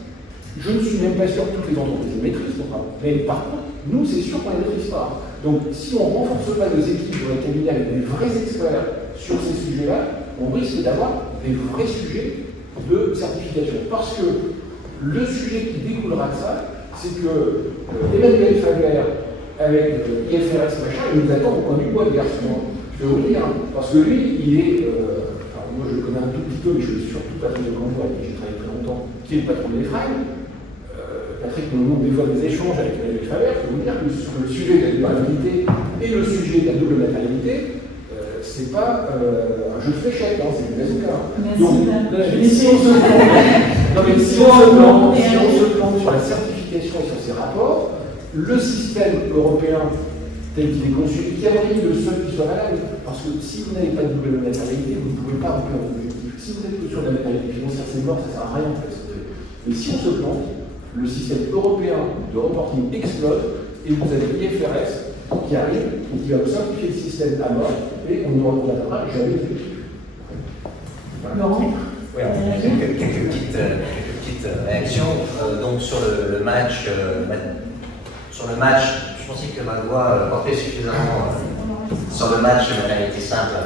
Je ne suis même pas sûr que toutes les entreprises les maîtrisent, mais par contre, nous c'est sûr qu'on ne les maîtrise pas. Donc si on ne renforce pas nos équipes dans les cabinets avec des vrais experts sur ces sujets-là, on risque d'avoir des vrais sujets de certification. Parce que le sujet qui découlera de ça, c'est que Emmanuel Faber, avec IFRS machin, il nous attend au coin du bois de garçon. Je vais vous le dire, parce que lui, il est, moi je le connais un tout petit peu, mais je suis surtout patron de Canvo, avec qui j'ai travaillé très longtemps, qui est le patron de l'Efraim. Patrick nous montre des fois des échanges avec Faber, je peux vous dire que sur le sujet de la durabilité et le sujet de la double matérialité, c'est pas un jeu de fléchettes, c'est du bazooka. Donc, si on se plante sur la certification et sur ces rapports, le système européen tel qu'il est conçu, qui est à mon avis le seul qui soit valable, parce que si vous n'avez pas de double matérialité, vous ne pouvez pas remplir vos objectifs. si vous êtes sur la matérialité financière, c'est mort, ça ne sert à rien en fait. Et si on se plante, le système européen de reporting explose et vous avez l'IFRS qui arrive et qui va vous simplifier le système à mort et on n'atteindra jamais les objectifs. Laurent? Oui, quelques petites réactions. Donc sur le match, je pensais que ma voix portait suffisamment sur le match maternité simple.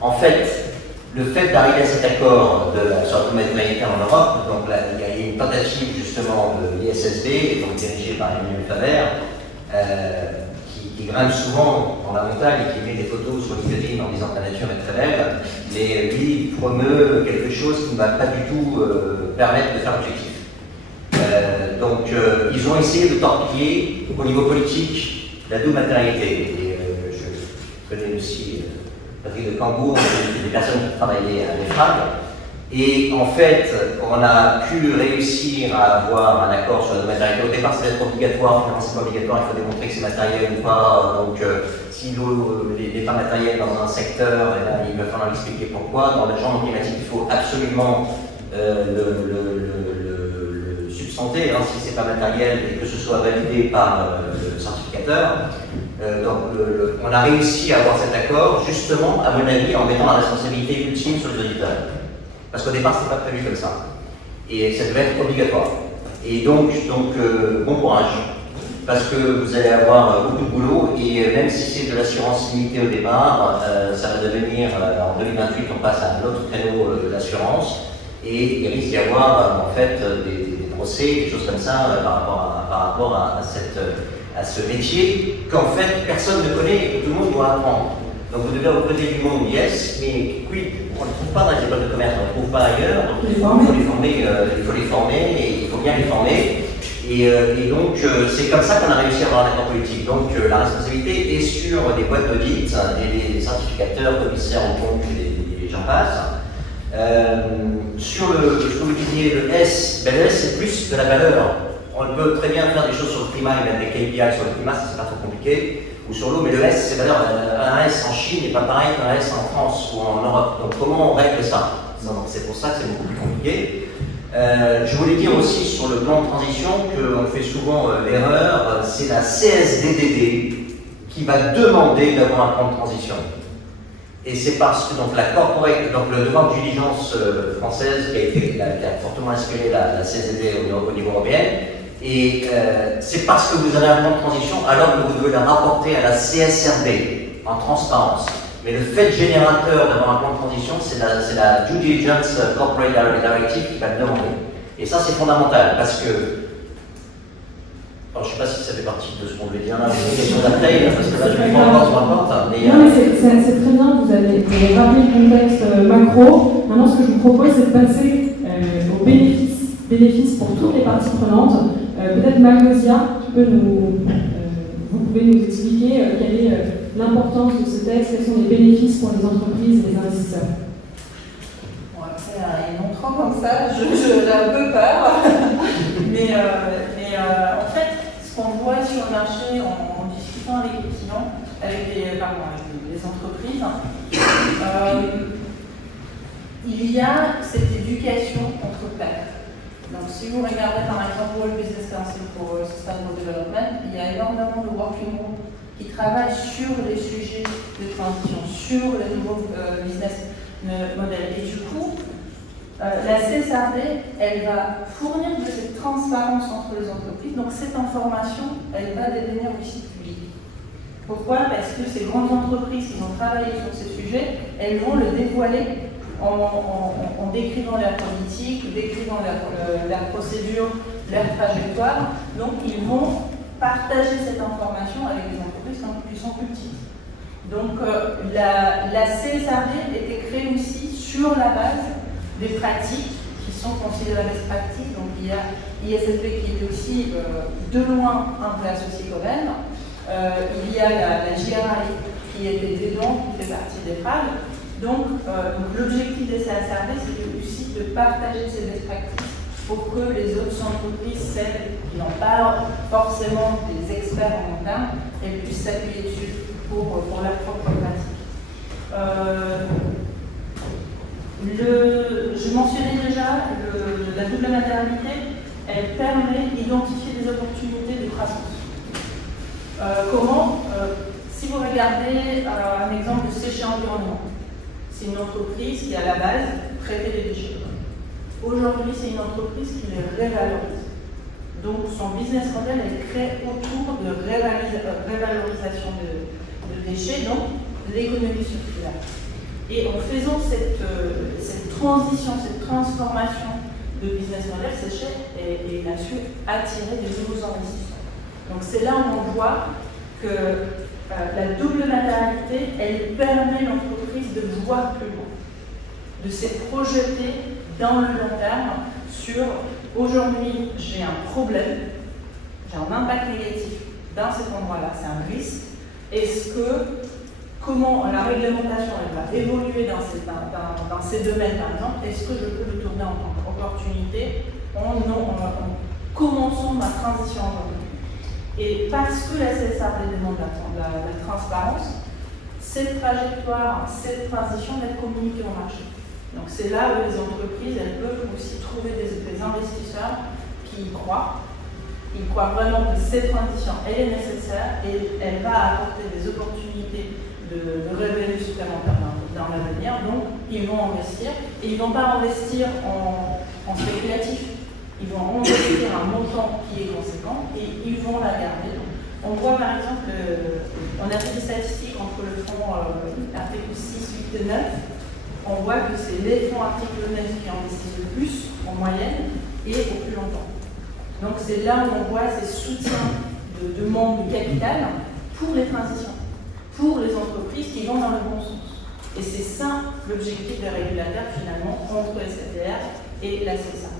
En fait, le fait d'arriver à cet accord sur la maternité en Europe, donc là, il y a eu une tentative justement de l'ISSB, donc dirigée par Emmanuel Faber, qui grimpe souvent dans la montagne et qui met des photos sur LinkedIn en disant que la nature est très belle, mais lui promeut quelque chose qui ne va pas du tout permettre de faire l'objectif. Donc ils ont essayé de torpiller au niveau politique la double maternité. Et je connais aussi Patrick de Cambourg, des personnes qui travaillaient à l'EFRAG. Et en fait, on a pu réussir à avoir un accord sur la double maternité. Au départ, c'était obligatoire, finalement c'est pas obligatoire, il faut démontrer que c'est matériel ou pas. Donc si les pas matériels dans un secteur, eh bien, il va falloir expliquer pourquoi. Dans le changement climatique, il faut absolument le substanter, hein, si c'est pas matériel et que ce soit validé par le certificateur. Donc on a réussi à avoir cet accord, justement, à mon avis, en mettant la responsabilité ultime sur les auditeurs. Parce qu'au départ, c'était pas prévu comme ça. Et ça devait être obligatoire. Et donc bon courage. Parce que vous allez avoir beaucoup de boulot, et même si c'est de l'assurance limitée au départ, ça va devenir, en 2028, on passe à un autre créneau d'assurance, et il risque d'y avoir en fait des procès, des choses comme ça, par rapport à ce métier qu'en fait personne ne connaît et que tout le monde doit apprendre. Donc vous devez recruter du monde, yes, mais oui, on ne le trouve pas dans les écoles de commerce, on ne le trouve pas ailleurs, donc il faut les former, et il faut bien les former. Et donc c'est comme ça qu'on a réussi à avoir un accord politique. Donc la responsabilité est sur les boîtes d'audit et les certificateurs, commissaires aux comptes et j'en passe. Sur ce que vous disiez, le S, ben le S c'est plus de la valeur. On peut très bien faire des choses sur le climat et mettre des KPI sur le climat, c'est pas trop compliqué, ou sur l'eau, mais le S c'est valeur. Un S en Chine n'est pas pareil qu'un S en France ou en Europe. Donc comment on règle ça? Donc c'est pour ça que c'est beaucoup plus compliqué. Je voulais dire aussi sur le plan de transition qu'on fait souvent l'erreur, c'est la CSDDD qui va demander d'avoir un plan de transition. Et c'est parce que donc, le devoir de diligence française qui a fortement inspiré la CSDD au niveau européen, et c'est parce que vous avez un plan de transition alors que vous devez la rapporter à la CSRD en transparence. Mais le fait générateur d'avoir un plan de transition, c'est la Due Diligence Corporate Directive qui va le demander. Et ça, c'est fondamental parce que. Alors, je ne sais pas si ça fait partie de ce qu'on veut dire là, une question d'après, parce que là, je ne vais pas encore sur la porte. Non, mais c'est très bien, vous avez rappelé le contexte macro. Maintenant, ce que je vous propose, c'est de passer aux bénéfices pour toutes les parties prenantes. Peut-être Magnosia, vous pouvez nous expliquer quelle est l'importance de ce texte, quels sont les bénéfices pour les entreprises et les investisseurs. Bon, après, un montrant comme ça, j'ai un peu peur. mais en fait, ce qu'on voit sur le marché en discutant avec les clients, avec les entreprises, il y a cette éducation entre pairs. Donc, si vous regardez par exemple World Business Council for Sustainable Development, il y a énormément de working groups qui travaillent sur les sujets de transition, sur les nouveaux business modèles. Et du coup, la CSRD, elle va fournir de cette transparence entre les entreprises. Donc, cette information, elle va devenir aussi publique. Pourquoi? Parce que ces grandes entreprises qui ont travaillé sur ces sujets, elles vont le dévoiler en décrivant leur politique, décrivant leur procédure, leur trajectoire. Donc, ils vont partager cette information avec les entreprises qui sont plus petites. Donc, la CSRD était créée aussi sur la base des pratiques qui sont considérées best practices. Donc, il y a ISSB qui est aussi de loin un peu associé quand même. Il y a la GRI qui était dedans, qui fait partie des FRAG. Donc l'objectif des CSRD, c'est aussi de partager ces best practices pour que les autres entreprises, celles qui n'ont pas forcément des experts en interne, elles puissent s'appuyer dessus pour leur propre pratique. Je mentionnais déjà la double matérialité, elle permet d'identifier des opportunités de croissance. Comment si vous regardez un exemple de Séché Environnement, c'est une entreprise qui, à la base, traitait les déchets. Aujourd'hui, c'est une entreprise qui les révalorise. Donc, son business model est créé autour de révalorisation de déchets, donc l'économie circulaire. Et en faisant cette transition, cette transformation de business model, Séché a su attirer des nouveaux investissements. Donc, c'est là où on voit que la double matérialité, elle permet à l'entreprise de voir plus loin, de se projeter dans le long terme sur aujourd'hui, j'ai un problème, j'ai un impact négatif dans cet endroit-là, c'est un risque. Comment la réglementation elle va évoluer dans ces domaines, par exemple, est-ce que je peux le tourner en tant qu'opportunité en commençant ma transition aujourd'hui? Et parce que la CSRD demande la transparence, cette trajectoire, cette transition va être communiquée au marché. Donc c'est là où les entreprises elles peuvent aussi trouver des investisseurs qui y croient. Ils croient vraiment que cette transition elle est nécessaire et elle va apporter des opportunités de revenus supplémentaires dans l'avenir. Donc ils vont investir et ils ne vont pas investir en spéculatif. Ils vont investir un montant qui est conséquent et ils vont la garder. On voit par exemple, on a fait des statistiques entre le fonds article 6, 8 et 9. On voit que c'est les fonds article 9 qui investissent le plus en moyenne et au plus longtemps. Donc c'est là où on voit ces soutiens de demande de capital pour les transitions, pour les entreprises qui vont dans le bon sens. Et c'est ça l'objectif des régulateurs finalement entre SFDR et la CSA.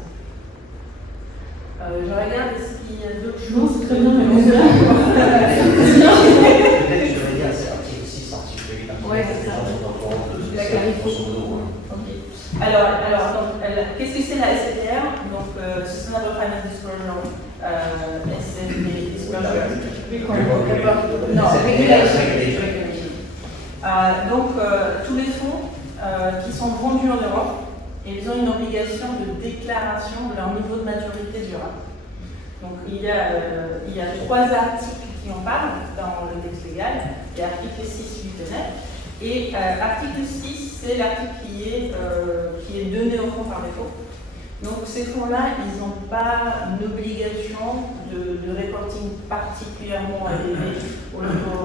Je regarde s'il y a d'autres choses. Très bien, mais peut-être je vais dire c'est article 6, article 8. Oui, c'est ça. La clarification. Alors donc, qu'est-ce que c'est la SFDR? Donc, Sustainable Finance Disclosure, SFD Disclosure. Non, Regulation. Donc, tous les fonds qui sont vendus en Europe, ils ont une obligation de déclaration de leur niveau de maturité durable. Donc, il y a 3 articles qui en parlent dans le texte légal. Il y a article 6, 8 et 9. Et article 6, c'est l'article qui est donné au fonds par défaut. Donc ces fonds-là, ils n'ont pas une obligation de reporting particulièrement élevée au niveau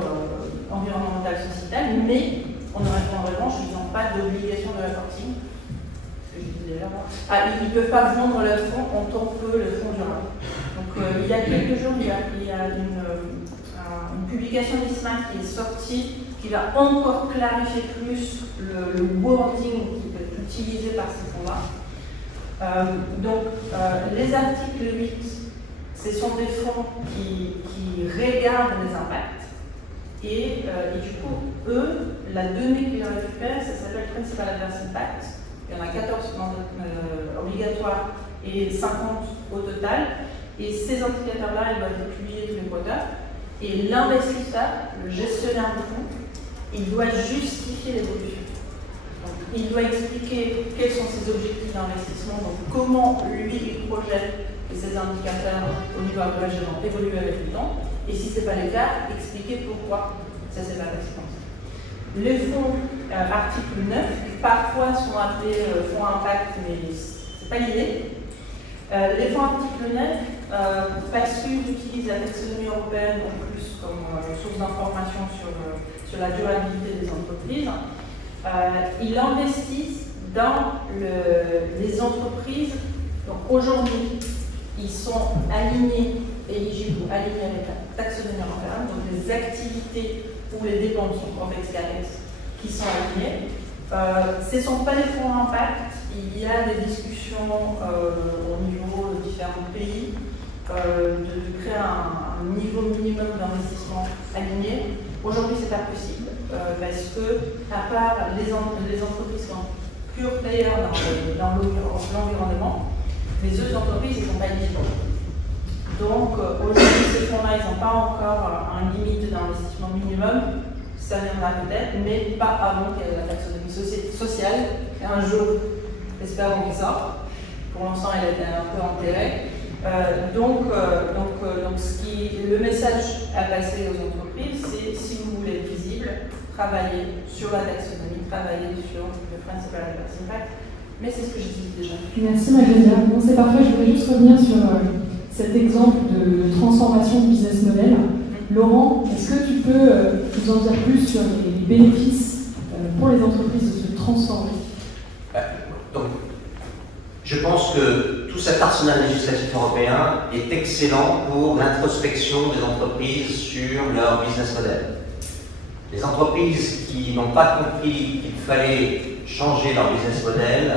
environnemental, sociétal, mais en revanche, ils n'ont pas d'obligation de reporting. Ils ne peuvent pas vendre leur fonds en tant que le fonds durable. Donc il y a quelques jours, il y a une publication d'ISMA qui est sortie, qui va encore clarifier plus le wording qui peut être utilisé par ces fonds-là. Les articles 8, ce sont des fonds qui regardent les impacts et du coup, eux, la donnée qu'ils récupèrent, ça s'appelle Principal Adverse Impact. Il y en a 14 obligatoires et 50 au total. Et ces indicateurs-là, ils doivent être publiés tous les quotas. Et l'investisseur, le gestionnaire du fonds, il doit justifier l'évolution. Il doit expliquer quels sont ses objectifs d'investissement, donc comment lui il projette que ces indicateurs au niveau agrégé vont évoluer avec le temps, et si ce n'est pas le cas, expliquer pourquoi ça s'est pas passé comme ça. Les fonds article 9, parfois sont appelés fonds impact, mais ce n'est pas l'idée. Les fonds article 9, parce qu'ils utilisent la taxonomie européenne en plus comme source d'information sur la durabilité des entreprises, ils investissent dans les entreprises. Donc aujourd'hui, ils sont alignés, éligibles ou alignés avec la taxonomie européenne, donc les activités ou les dépenses sont convexes CAPEX qui sont alignés. Ce ne sont pas les fonds impact, il y a des discussions au niveau de différents pays de créer un niveau minimum d'investissement aligné. Aujourd'hui, ce n'est pas possible parce que, à part les entreprises qui sont pure players dans l'environnement, les autres entreprises ne sont pas éligibles. Donc, aujourd'hui, ces fonds-là, ils n'ont pas encore un limite d'investissement minimum. ça viendra peut-être, mais pas avant qu'il y ait la taxonomie sociale, un jour, espérons qu'il sorte. Pour l'instant, elle est un peu enterrée. Le message à passer aux entreprises, c'est si vous voulez être visible, travaillez sur la taxonomie, travaillez sur le Principal Adverse Impact. Mais c'est ce que j'ai dit déjà. Merci Magésia. Bon, c'est parfait, je voulais juste revenir sur cet exemple de transformation de business model. Laurent, est-ce que tu peux nous en dire plus sur les bénéfices pour les entreprises de se transformer? Donc, je pense que tout cet arsenal législatif européen est excellent pour l'introspection des entreprises sur leur business model. Les entreprises qui n'ont pas compris qu'il fallait changer leur business model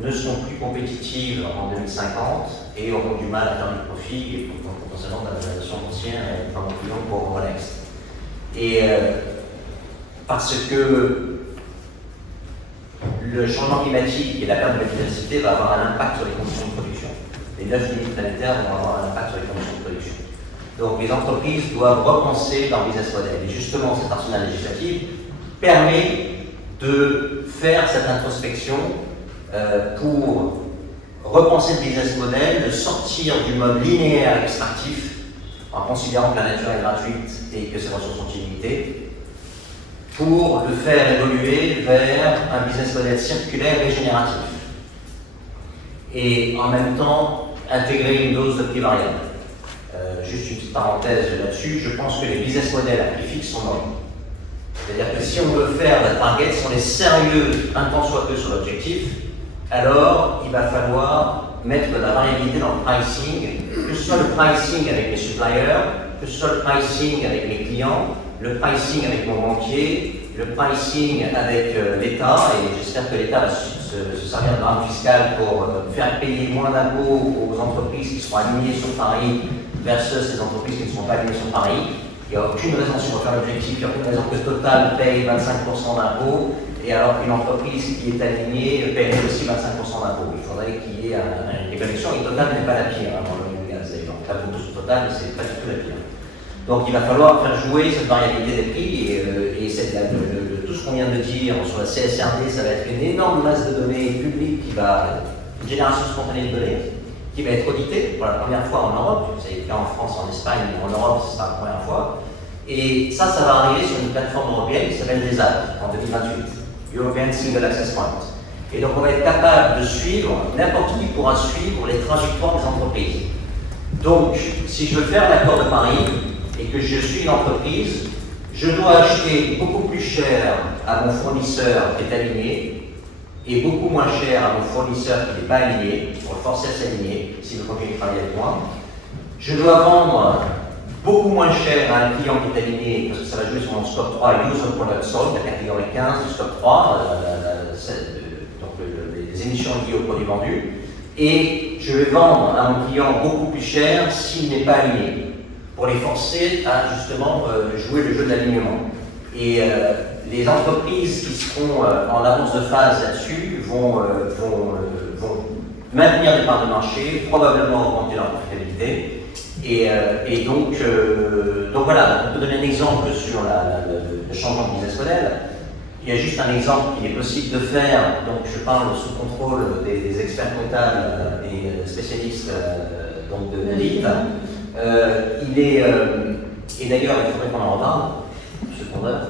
ne seront plus compétitives en 2050 et auront du mal à faire du profit et potentiellement de la valorisation boursière et pas plus long pour Rolex. Et parce que le changement climatique et la perte de la biodiversité va avoir un impact sur les conditions de production. Les 9 limites planétaires vont avoir un impact sur les conditions de production. Donc les entreprises doivent repenser leur business model. Et justement, cet arsenal législatif permet de faire cette introspection pour repenser le business model, de sortir du mode linéaire extractif en considérant que la nature est gratuite et que ses ressources sont illimitées, pour le faire évoluer vers un business model circulaire et régénératif. Et en même temps, intégrer une dose de prix variable. Juste une petite parenthèse là-dessus, je pense que les business models à prix fixe sont morts. C'est-à-dire que si on veut faire la target, si on est sérieux un temps soit peu sur l'objectif, alors il va falloir mettre de la variabilité dans le pricing, que ce soit le pricing avec les suppliers, que ce soit le pricing avec les clients, le pricing avec mon banquier, le pricing avec l'État, et j'espère que l'État va se servir de l'arme fiscale pour faire payer moins d'impôts aux entreprises qui seront alignées sur Paris versus les entreprises qui ne seront pas alignées sur Paris. Il n'y a aucune raison, si on veut faire l'objectif, il n'y a aucune raison que Total paye 25% d'impôts, et alors qu'une entreprise qui est alignée paierait aussi 25% d'impôts. Il faudrait qu'il y ait une évaluation, et Total n'est pas la pire dans le gaz. On tape tous sur Total, mais ce n'est pas du tout la pire. Donc il va falloir faire jouer cette variabilité des prix, et tout ce qu'on vient de dire sur la CSRD, ça va être une énorme masse de données publiques qui va, une génération spontanée de données, qui va être auditée pour la première fois en Europe. Vous savez que en France, en Espagne, mais en Europe, ce sera la première fois. Et ça va arriver sur une plateforme européenne qui s'appelle DESAP en 2028, European Single Access Point. Et donc on va être capable de suivre, n'importe qui pourra suivre les trajectoires des entreprises. Donc, si je veux faire l'accord de Paris et que je suis une entreprise, je dois acheter beaucoup plus cher à mon fournisseur qui est aligné, et beaucoup moins cher à mon fournisseur qui n'est pas aligné, pour le forcer à s'aligner, s'il veut continuer de travailler avec moi. Je dois vendre beaucoup moins cher à un client qui est aligné, parce que ça va jouer sur mon scope 3, Use of Product Sold, la catégorie 15 du scope 3, donc les émissions liées aux produits vendus. Et je vais vendre à mon client beaucoup plus cher s'il n'est pas aligné, pour les forcer à justement jouer le jeu de l'alignement. Et les entreprises qui seront en avance de phase là-dessus vont maintenir des parts de marché, probablement augmenter leur profitabilité. Et donc voilà, on peut donner un exemple sur le changement de business model. Il y a juste un exemple qu'il est possible de faire, donc je parle sous contrôle des experts comptables et spécialistes donc de l'audit. Et d'ailleurs, il faudrait qu'on en reparle, cependant.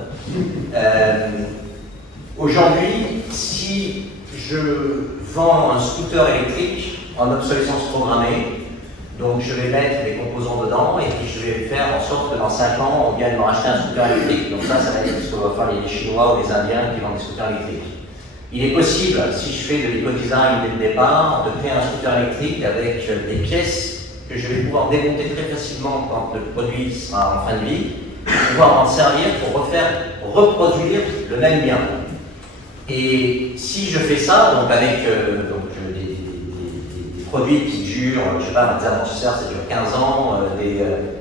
Aujourd'hui, si je vends un scooter électrique en obsolescence programmée, donc je vais mettre les composants dedans et puis je vais faire en sorte que dans 5 ans, on vienne me racheter un scooter électrique. Donc ça va être ce que vont faire les Chinois ou les Indiens qui vendent des scooters électriques. Il est possible, si je fais de l'éco-design dès le départ, de créer un scooter électrique avec des pièces que je vais pouvoir démonter très facilement quand le produit sera en fin de vie, pouvoir en servir pour reproduire le même bien. Et si je fais ça, donc avec des produits qui durent, je ne sais pas, des amortisseurs ça dure 15 ans,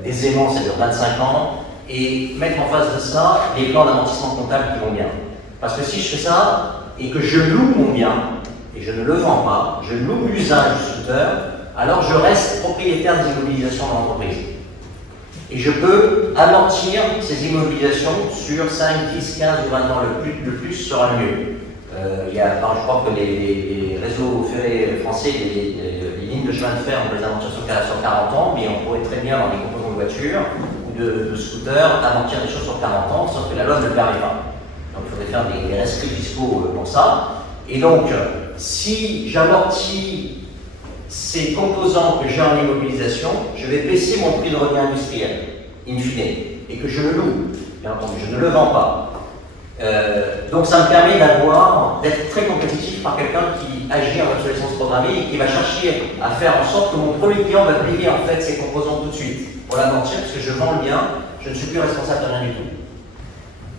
des aimants ça dure 25 ans, et mettre en face de ça les plans d'amortissement comptable qui vont bien. Parce que si je fais ça, et que je loue mon bien, et je ne le vends pas, je loue l'usage du scooter, alors je reste propriétaire des immobilisations de l'entreprise. Et je peux amortir ces immobilisations sur 5, 10, 15 ou 20 ans. Le plus sera le mieux. Je crois que les réseaux ferrés français, les lignes de chemin de fer, on peut les amortir sur 40 ans, mais on pourrait très bien, dans les composants de voitures ou de scooters, amortir des choses sur 40 ans, sauf que la loi ne le permet pas. Donc il faudrait faire des rescrits fiscaux pour ça. Et donc, si j'amortis ces composants que j'ai en immobilisation, je vais baisser mon prix de revient industriel, in fine, et que je le loue. Bien entendu, je ne le vends pas. Donc ça me permet d'être très compétitif par quelqu'un qui agit en obsolescence programmée et qui va chercher à faire en sorte que mon premier client va payer en fait ses composants tout de suite pour l'amortir, parce que je vends le bien, je ne suis plus responsable de rien du tout.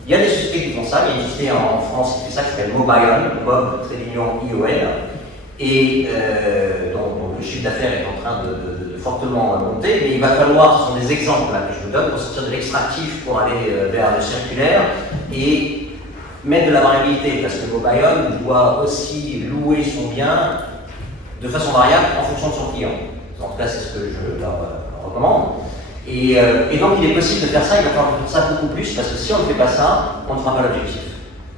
Il y a des sociétés qui font ça, il y a une société en France qui fait ça, qui s'appelle Mobion, Mob-ION, et dont le chiffre d'affaires est en train de fortement monter, mais il va falloir, ce sont des exemples là, que je vous donne, pour sortir de l'extractif pour aller vers le circulaire et mettre de la variabilité, parce que Mobion doit aussi louer son bien de façon variable en fonction de son client. En tout cas, c'est ce que je leur recommande. Et donc, il est possible de faire ça, il va falloir faire ça beaucoup plus, parce que si on ne fait pas ça, on ne fera pas l'objectif.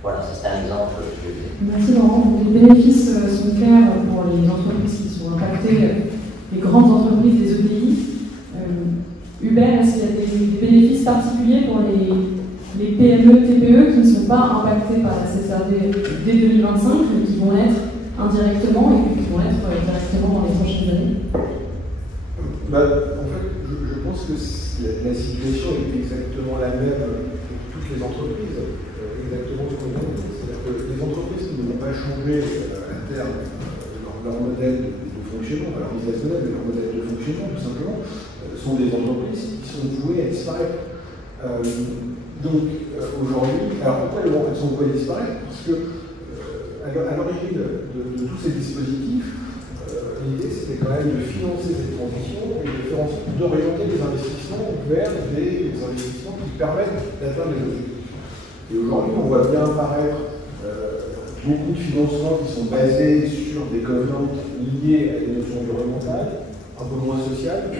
Voilà, ça c'était un exemple que je vais vous donner. Merci Laurent. Les bénéfices sont clairs pour les entreprises qui sont impactées, les grandes entreprises, les ETI. Uber, est-ce qu'il y a des bénéfices particuliers pour les PME, TPE qui ne sont pas impactés par la CSRD dès 2025, mais qui vont l'être indirectement et qui vont l'être directement dans les prochaines années? En fait, je pense que la situation est exactement la même pour toutes les entreprises, exactement ce qu'on a dit. C'est-à-dire que les entreprises qui ne vont pas changer à terme leur modèle de fonctionnement, pas leur business model, mais leur modèle de fonctionnement, tout simplement, sont des entreprises qui sont vouées à disparaître. Donc aujourd'hui, alors pourquoi elles sont vouées à disparaître? Parce que à l'origine de tous ces dispositifs, l'idée c'était quand même de financer cette transition et de faire en sorte d'orienter les investissements vers des investissements qui permettent d'atteindre les objectifs. Et aujourd'hui, on voit bien apparaître beaucoup de financements qui sont basés sur des covenants liés à des notions environnementales, un peu moins sociales,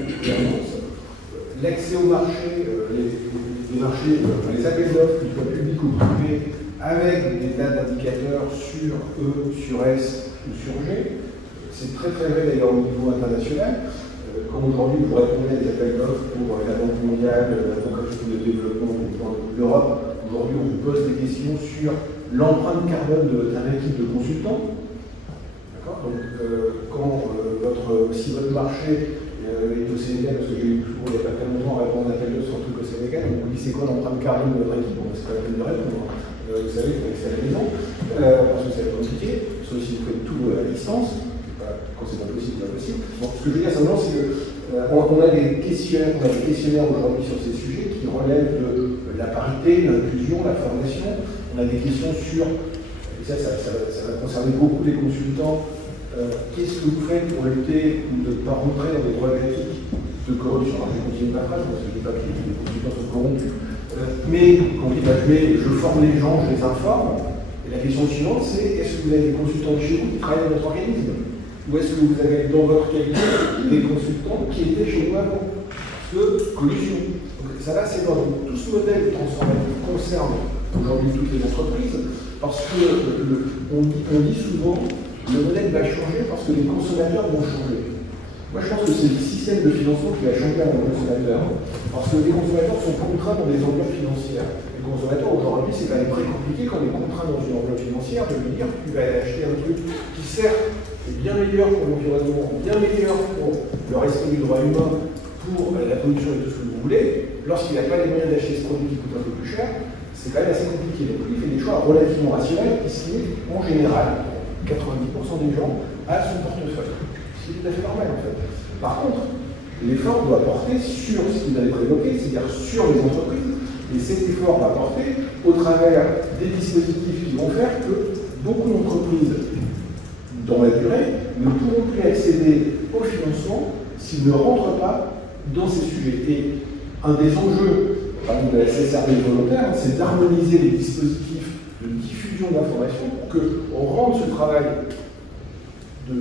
l'accès au marché, les marchés, les appels d'offres, qu'ils soient publics ou privés, avec des tas d'indicateurs sur E, sur S ou sur G. C'est très très vrai d'ailleurs au niveau international. Comme aujourd'hui, vous répondez à des appels d'offres pour la Banque mondiale, la Banque de développement de l'Europe, aujourd'hui on vous pose des questions sur l'empreinte carbone d'un équipe de consultants. D'accord. Donc si votre marché est au Sénégal, parce que j'ai eu toujours il n'y a pas très longtemps à répondre à un appel d'offres sur un truc au Sénégal, on vous dit c'est quoi l'empreinte carbone de votre équipe? Bon, c'est pas la peine de répondre. Vous savez, il faut rester à la maison, parce que c'est compliqué, sauf si vous faites tout à distance. Quand c'est pas possible, c'est pas possible. Bon, ce que je veux dire simplement, c'est qu'on a des questionnaires aujourd'hui sur ces sujets qui relèvent de la parité, l'inclusion, la formation. On a des questions sur, et ça va concerner beaucoup les consultants, qu'est-ce que vous faites pour lutter ou de ne pas rentrer dans des problématiques de corruption? Alors je continue ma phrase parce que je n'ai pas dit que les consultants sont corrompus. Mais quand il va jouer, je forme les gens, je les informe. Et la question suivante, c'est est-ce que vous avez des consultants de chez vous qui travaillent dans votre organisme? Ou est-ce que vous avez dans votre cabinet des consultants qui étaient chez vous avant? Parce que collusion. Donc ça là, c'est dans tout ce modèle transformatif concerne aujourd'hui toutes les entreprises, parce que on dit souvent le modèle va changer parce que les consommateurs vont changer. Moi, je pense que c'est le système de financement qui va changer à nos consommateurs, parce que les consommateurs sont contraints dans des enveloppes financières. Les consommateurs, aujourd'hui, c'est quand même très compliqué quand on est contraint dans une enveloppe financière de lui dire tu vas acheter un truc qui, certes, est bien meilleur pour l'environnement, bien meilleur pour le respect du droit humain, pour la production et tout ce que vous voulez. Lorsqu'il n'a pas les moyens d'acheter ce produit qui coûte un peu plus cher, c'est quand même assez compliqué. Donc, il fait des choix relativement rationnels qui se limitent en général, 90% des gens, à son portefeuille. C'est tout à fait normal en fait. Par contre, l'effort doit porter sur ce que vous avez évoqué, c'est-à-dire sur les entreprises, et cet effort va porter au travers des dispositifs qui vont faire que beaucoup d'entreprises, dans la durée, ne pourront plus accéder au financement s'ils ne rentrent pas dans ces sujets. Et un des enjeux, par exemple de la CSRD volontaire, c'est d'harmoniser les dispositifs de diffusion d'informations pour qu'on rende ce travail de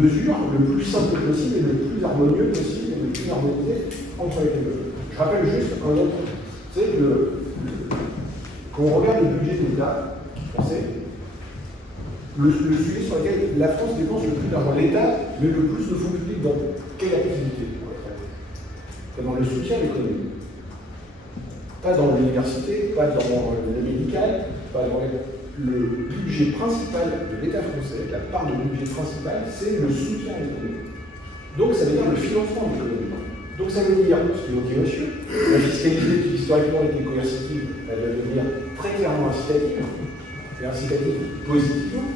mesure le plus simple possible et le plus harmonieux possible et le plus harmonisé entre les deux. Je rappelle juste un autre truc. C'est que quand on regarde le budget de l'État français, le sujet sur lequel la France dépense le plus d'argent, l'État met le plus de fonds publics dans quelle activité? Dans le soutien à l'économie. Pas dans l'université, pas dans le médical, pas dans le budget principal de l'État français, la part de budget principal, c'est le soutien à l'économie. Donc ça veut dire le financement de l'économie. Donc ça veut dire, ce qu'évoquait monsieur, la fiscalité qui historiquement était coercitive, elle va devenir très clairement incitative, et incitative positivement,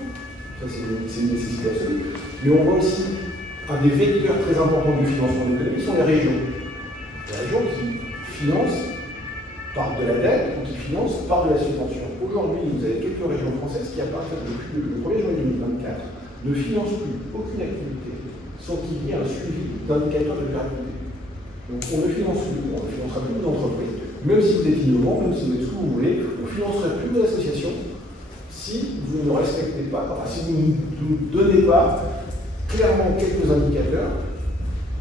ça c'est une nécessité absolue. Mais on voit aussi un des vecteurs très importants du financement de l'économie sont les régions. Les régions qui financent par de la dette ou qui financent par de la subvention. Aujourd'hui, vous avez quelques régions françaises qui, à partir depuis le 1er juin 2024, ne financent plus aucune activité sans qu'il y ait un suivi d'indicateurs de pérennité. Donc on ne finance plus, on ne financera plus d'entreprises, même si vous êtes innovant, même si vous êtes ce que vous voulez, on ne financerait plus d'associations si vous ne respectez pas, si vous ne nous donnez pas clairement quelques indicateurs,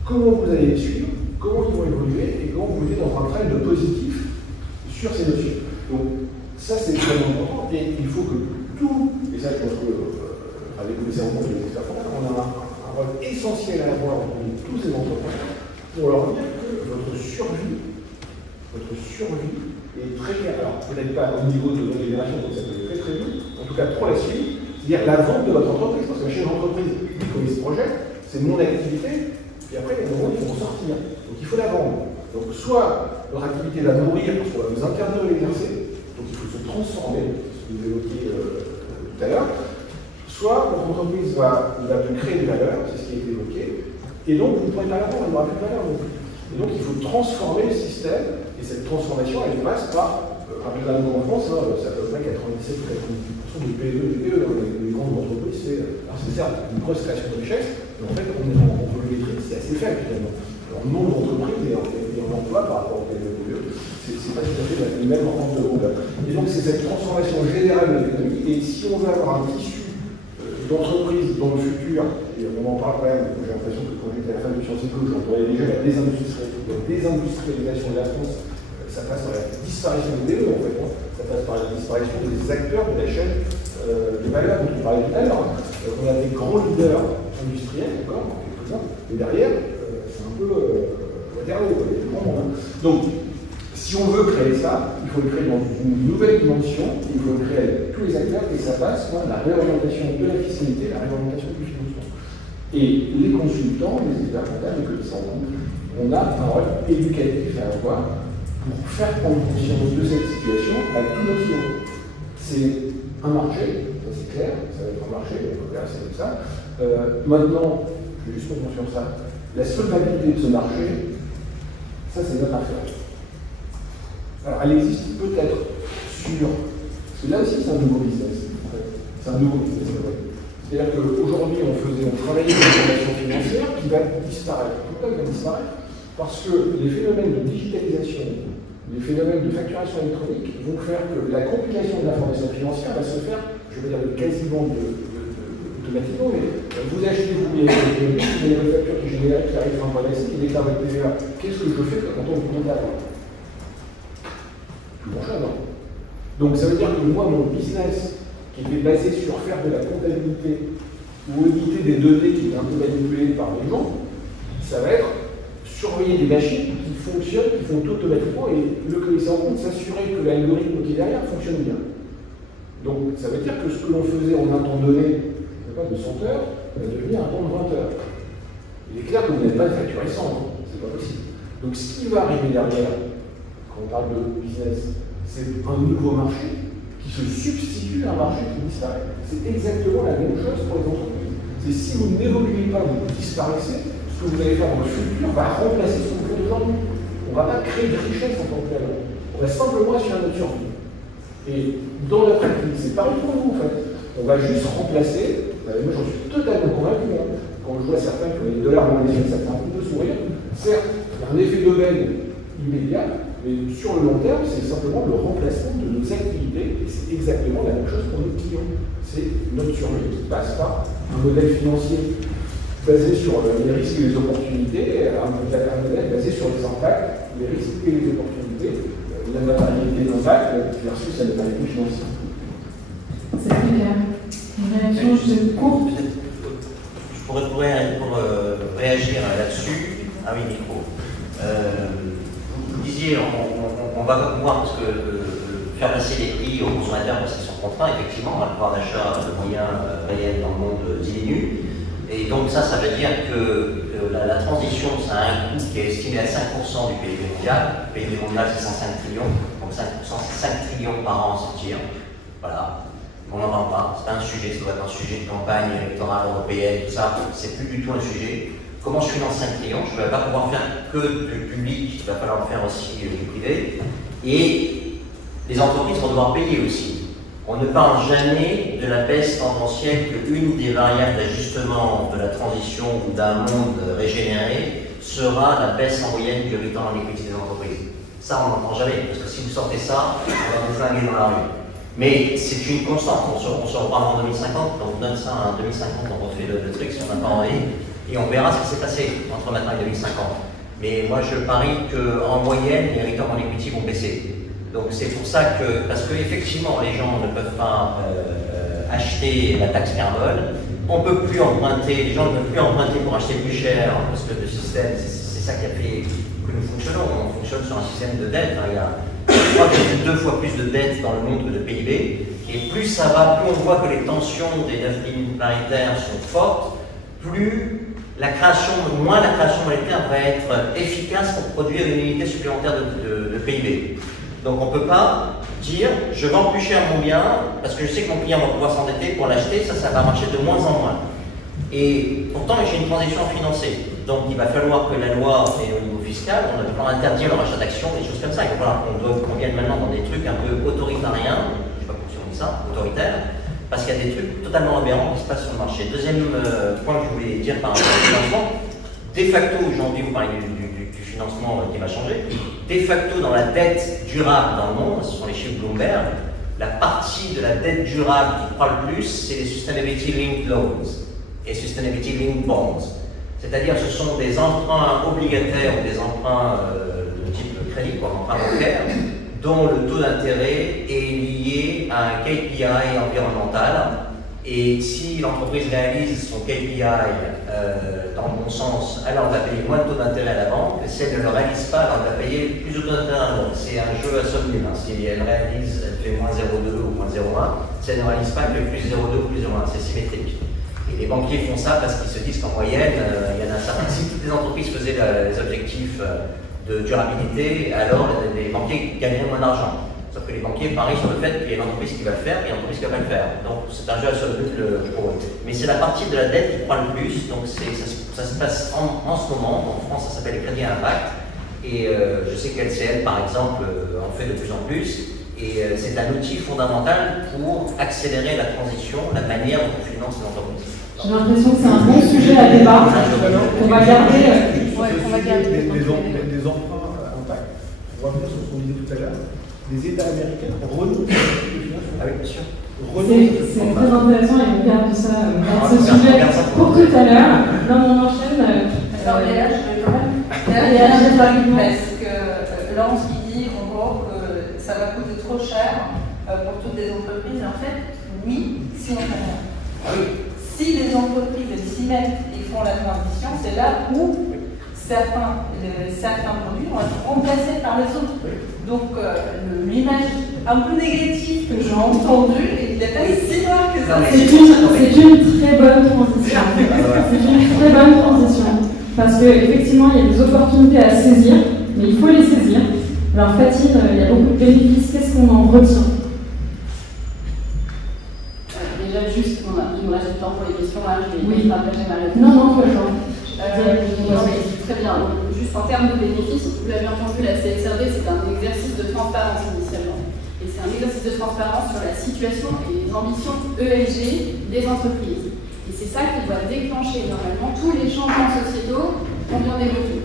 comment vous allez les suivre, comment ils vont évoluer et comment vous mettez dans un train de positif sur ces notions. Donc ça c'est extrêmement important et il faut que tout, et ça je pense qu'avec les cerveaux et les experts, on a un rôle essentiel à avoir entre tous ces entrepreneurs pour leur dire que votre survie est très claire. Alors peut-être pas au niveau de votre génération, donc ça peut être très très vite, en tout cas pour la suite, c'est-à-dire la vente de votre entreprise, parce que chez l'entreprise, comme il se projette, c'est mon activité, puis après, les moments, il faut en sortir. Donc il faut la vendre. Donc soit votre activité va mourir parce qu'on va vous interdire de l'exercer, donc il faut se transformer, ce que vous évoquiez tout à l'heure, soit votre entreprise va créer de valeur, c'est ce qui a été évoqué, et donc vous ne pourrez pas la vendre, elle n'aura plus de valeur non plus. Et donc il faut transformer le système, et cette transformation, elle passe par, rappelez-vous en France, c'est à peu près 97 ou 98% du PME, dans les grandes entreprises, c'est certes une grosse création de richesse, mais en fait, on peut le maîtriser, c'est assez faible finalement. Alors, le nombre d'entreprises et en emploi par rapport au PME, c'est pas tout à fait le même ordre de grandeur. Et donc, c'est cette transformation générale de l'économie. Et si on veut avoir un tissu d'entreprises dans le futur, et on en parle quand même, j'ai l'impression que quand j'étais à la fin de Sciences Éco, j'entendais déjà la désindustrialisation de la France, ça passe par la disparition des DE en fait, ça passe par la disparition des acteurs de la chaîne de valeur dont on parlait tout à l'heure. On a des grands leaders industriels, encore, quelques-uns, mais derrière, c'est un peu Waterloo, les grands mondes. Donc, si on veut créer ça, il faut le créer dans une nouvelle dimension, il faut le créer avec tous les acteurs, et ça passe par la réorientation de la fiscalité, la réorientation du financement. Et les consultants, les experts comptables, les commissaires en compte, on a un rôle éducatif à avoir pour faire prendre conscience de cette situation à tous nos clients. C'est un marché, ça c'est clair, ça va être un marché, on peut faire comme ça. Maintenant, je vais juste revenir sur ça, la solvabilité de ce marché, ça c'est notre affaire. Alors elle existe peut-être sur, parce que là aussi c'est un nouveau business, en fait. C'est un nouveau business, c'est-à-dire qu'aujourd'hui on travaillait sur une formation financière qui va disparaître. Pourquoi elle va disparaître? Parce que les phénomènes de digitalisation, les phénomènes de facturation électronique vont faire que la compilation de l'information financière va se faire, je vais dire quasiment automatiquement, mais vous achetez, vous avez votre facture qui est générée, qui arrive sur un point d'accès, qui déclare votre TVA. Qu'est-ce que je fais quand on vous comptable? Plus grand-chose, non? Donc ça veut dire que moi, mon business, qui était basé sur faire de la comptabilité ou auditer des données qui étaient un peu manipulées par les gens, ça va être surveiller des machines qui fonctionnent, qui font tout automatiquement, et le commissaire en compte s'assurer que l'algorithme qui est derrière fonctionne bien. Donc ça veut dire que ce que l'on faisait en un temps donné, pas de 100 heures, va devenir un temps de 20 heures. Il est clair que vous n'êtes pas facturé 100, c'est pas possible. Donc ce qui va arriver derrière, quand on parle de business, c'est un nouveau marché qui se substitue à un marché qui disparaît. C'est exactement la même chose pour les entreprises. C'est si vous n'évoluez pas, vous disparaissez, ce que vous allez faire dans le futur va remplacer ce que vous faites aujourd'hui. On ne va pas créer de richesse en tant que tel. On va simplement assurer notre survie. Et dans la pratique, c'est pareil pour nous en fait. On va juste remplacer, moi j'en suis totalement convaincu, quand je vois certains qui ont des dollars dans les yeux, ça fait un peu de sourire. Certes, il y a un effet d'aubaine immédiat, mais sur le long terme, c'est simplement le remplacement de nos activités, et c'est exactement la même chose pour nos clients. C'est notre survie qui passe par un modèle financier basé sur les risques et les opportunités, un modèle basé sur les impacts les risques et les opportunités, la matérialité d'impact versus la matérialité financière. C'est très clair. Une réaction courte. Je pourrais réagir là-dessus. Ah oui, micro. Vous disiez, on va pas pouvoir parce que faire passer les prix aux consommateurs parce qu'ils sont contraints, effectivement, le pouvoir d'achat moyen réel dans le monde diminue. Et donc ça veut dire que la transition, ça a un coût qui est estimé à 5% du PIB mondial. Le PIB mondial, c'est 105 trillions. Donc 5%, c'est 5 trillions par an à sortir. Voilà. On n'en parle pas. C'est pas un sujet. Ça doit être un sujet de campagne électorale européenne, tout ça. C'est plus du tout un sujet. Comment je finance 5 trillions? Je ne vais pas pouvoir faire que du public. Il va falloir faire aussi du privé. Et les entreprises vont devoir payer aussi. On ne parle jamais de la baisse tendancielle qu'une des variables d'ajustement de la transition ou d'un monde régénéré sera la baisse en moyenne du return on equity des entreprises. Ça, on n'entend jamais, parce que si vous sortez ça, on va vous flinguer dans la rue. Mais c'est une constante, on se reparle en 2050, quand on donne ça en 2050, on refait le truc si on n'a pas envie, et on verra ce qui s'est passé entre maintenant et 2050. Mais moi, je parie qu'en moyenne, les return on equity vont baisser. Donc c'est pour ça que, parce qu'effectivement les gens ne peuvent pas acheter la taxe carbone, on ne peut plus emprunter, les gens ne peuvent plus emprunter pour acheter plus cher, parce que le système, c'est ça qui a fait que nous fonctionnons, on fonctionne sur un système de dette, il y a 3,2 fois plus de dettes dans le monde que de PIB, et plus ça va, plus on voit que les tensions des 9 lignes paritaires sont fortes, plus moins la création monétaire va être efficace pour produire une unité supplémentaire de PIB. Donc on ne peut pas dire je vends plus cher mon bien parce que je sais que mon client va pouvoir s'endetter pour l'acheter, ça va marcher de moins en moins. Et pourtant j'ai une transition à financer. Donc il va falloir que la loi, et au niveau fiscal, on va devoir interdire le rachat d'actions, des choses comme ça. Il va falloir qu'on vienne maintenant dans des trucs un peu autoritariens, je ne sais pas comment on dit ça, autoritaires, parce qu'il y a des trucs totalement aberrants qui se passent sur le marché. Deuxième point que je voulais dire par rapport au financement, de facto aujourd'hui vous parlez du financement qui va changer. De facto, dans la dette durable dans le monde, ce sont les chiffres Bloomberg, la partie de la dette durable qui croît le plus, c'est les Sustainability Linked Loans et Sustainability Linked Bonds. C'est-à-dire ce sont des emprunts obligataires ou des emprunts de type crédit, comme emprunt bancaire, dont le taux d'intérêt est lié à un KPI environnemental. Et si l'entreprise réalise son KPI dans le bon sens, alors elle va payer moins de taux d'intérêt à la banque. Si elle ne le réalise pas, alors elle va payer plus de taux d'intérêt à la banque. C'est un jeu à somme nulle. Si elle réalise, elle fait moins 0,2 ou moins 0,1. Si elle ne réalise pas, elle fait plus 0,2 ou plus 0,1. C'est symétrique. Et les banquiers font ça parce qu'ils se disent qu'en moyenne, il y en a un certain. Si toutes les entreprises faisaient les objectifs de durabilité, alors les banquiers gagneraient moins d'argent. Sauf que les banquiers parient sur le fait qu'il y a une entreprise qui va le faire et une entreprise qui va pas le faire. Donc c'est un jeu à somme nulle pour eux. Mais c'est la partie de la dette qui croît le plus. Donc ça se passe en ce moment. En France, ça s'appelle les crédits à impact. Et je sais qu'LCL, par exemple, en fait de plus en plus. Et c'est un outil fondamental pour accélérer la transition, la manière dont on finance les entreprises. J'ai l'impression que c'est un bon sujet à débat. On va garder. Des emprunts à impact. On va revenir sur ce qu'on disait tout à l'heure. Les États américains renoncent à Ah oui, bien sûr. C'est très intéressant et on garde ça, ce sujet pour tout à l'heure. Là, on enchaîne. Alors, Léa, je vais quand même. Parce que Laurence qui dit en gros que ça va coûter trop cher pour toutes les entreprises. En fait, oui, si on fait rien. Ah oui. Si les entreprises s'y mettent et font la transition, c'est là où certains produits vont être remplacés par les autres. Donc l'image un peu négative que j'ai entendue, il n'est pas si noir que ça. C'est une très bonne transition. C'est une très bonne transition. Parce qu'effectivement, il y a des opportunités à saisir, mais il faut les saisir. Alors Fatine, il y a beaucoup de bénéfices. Qu'est-ce qu'on en retient? Déjà, juste, il me reste du temps pour les questions. Là, je vais partager ma réponse. Non, pas le temps. Très bien. Juste en termes de bénéfices, vous l'avez entendu, la CSRD, c'est un exercice de transparence initialement. Et c'est un exercice de transparence sur la situation et les ambitions ESG des entreprises. Et c'est ça qui doit déclencher normalement tous les changements sociétaux qu'on vient d'évoquer.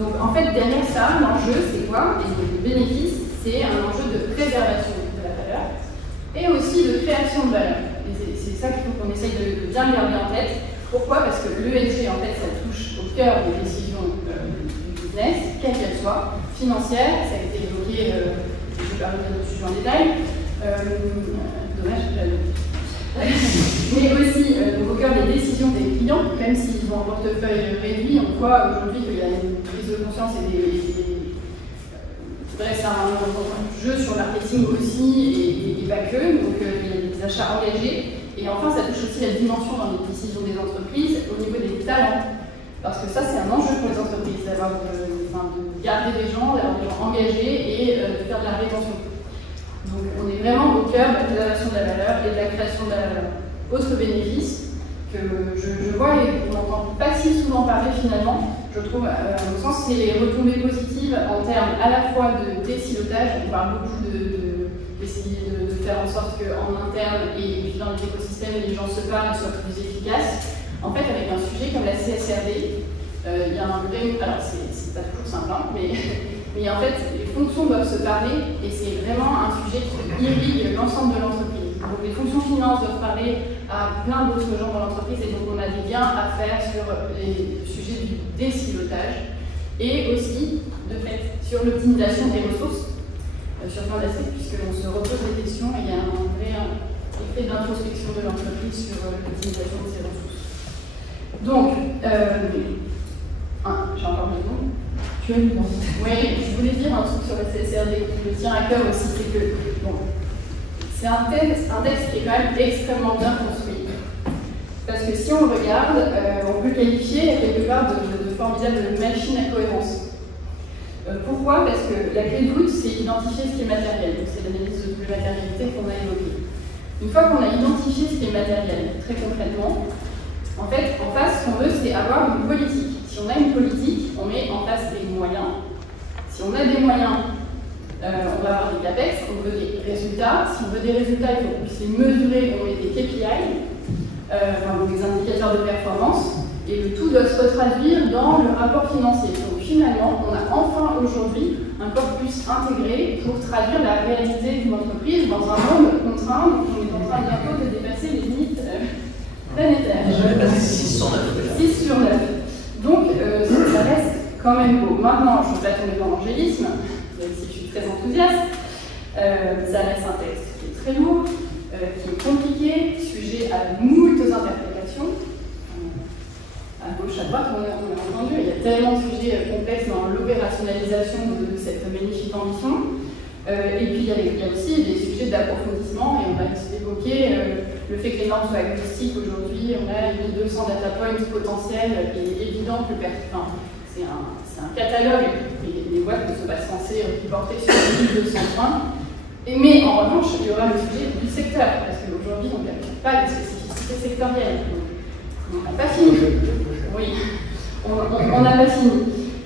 Donc en fait, derrière ça, l'enjeu, c'est quoi? Et le bénéfice, c'est un enjeu de préservation de la valeur et aussi de création de valeur. Et c'est ça qu'il faut qu'on essaye de bien garder en tête. Pourquoi? Parce que l'ESG, en fait, ça touche au cœur des décisions du business. quelle qu'elle soit, financière, ça a été évoqué, je vais parler de notre sujet en détail, dommage, mais aussi au cœur des décisions des clients, même s'ils ont un portefeuille réduit, on voit aujourd'hui qu'il y a une prise de conscience et bref, c'est un jeu sur le marketing aussi et pas que, donc il y a des achats engagés. Et enfin, ça touche aussi la dimension dans les décisions des entreprises au niveau des talents. Parce que ça, c'est un enjeu pour les entreprises, de garder des gens, d'avoir des gens engagés et de faire de la rétention. Donc on est vraiment au cœur de la préservation de la valeur et de la création de la valeur. Autre bénéfice que je vois et qu'on n'entend pas si souvent parler finalement, je trouve, à mon sens, c'est les retombées positives en termes à la fois de désilotage. On parle beaucoup d'essayer de faire en sorte qu'en interne et puis dans les écosystèmes, les gens se parlent et soient plus efficaces. En fait, avec un sujet comme la CSRD, il y a un vrai... Alors, c'est pas toujours simple, hein, mais en fait, les fonctions doivent se parler et c'est vraiment un sujet qui irrigue l'ensemble de l'entreprise. Donc, les fonctions finances doivent parler à plein d'autres gens dans l'entreprise et donc on a des liens à faire sur les sujets du désilotage et aussi, de fait, sur l'optimisation des ressources, sur plein d'aspects, puisqu'on se repose des questions et il y a un vrai effet d'introspection de l'entreprise sur l'optimisation de ses ressources. Donc, j'ai encore deux secondes. Tu as une demande. Oui, je voulais dire un truc sur la CSRD qui me tient à cœur aussi, c'est que bon, c'est un texte qui est quand même extrêmement bien construit. Parce que si on le regarde, on peut le qualifier quelque part de formidable machine à cohérence. Pourquoi? Parce que la clé de voûte, c'est identifier ce qui est matériel. Donc c'est l'analyse de la matérialité qu'on a évoquée. Une fois qu'on a identifié ce qui est matériel, très concrètement, en fait, en face, ce qu'on veut, c'est avoir une politique. Si on a une politique, on met en place des moyens. Si on a des moyens, on va avoir des CAPEX, on veut des résultats. Si on veut des résultats, il faut qu'on puisse les mesurer, on met des KPI, donc des indicateurs de performance, et le tout doit se retraduire dans le rapport financier. Donc finalement, on a enfin aujourd'hui un corpus intégré pour traduire la réalité d'une entreprise dans un monde contraint. Donc on est en train bientôt de dépasser les limites planétaires. Je vais passer 6 sur 9. 6 sur 9. Donc ça reste quand même beau. Maintenant, je ne vais pas tomber dans l'angélisme, même si je suis très enthousiaste. Ça reste un texte qui est très lourd, qui est compliqué, sujet à moult interprétations. À gauche, à droite, on a entendu, il y a tellement de sujets complexes dans l'opérationnalisation de cette magnifique ambition. Et puis il y a aussi des sujets d'approfondissement, et on va évoquer le fait que les normes soient agnostiques aujourd'hui. On a 1200 data points potentiels, et évident que c'est un catalogue, et les boîtes ne sont pas censées reporter sur 1200 points. Mais en revanche, il y aura le sujet du secteur, parce qu'aujourd'hui, on ne calcule pas les spécificités sectorielles. On n'a pas fini. Oui, on n'a pas fini.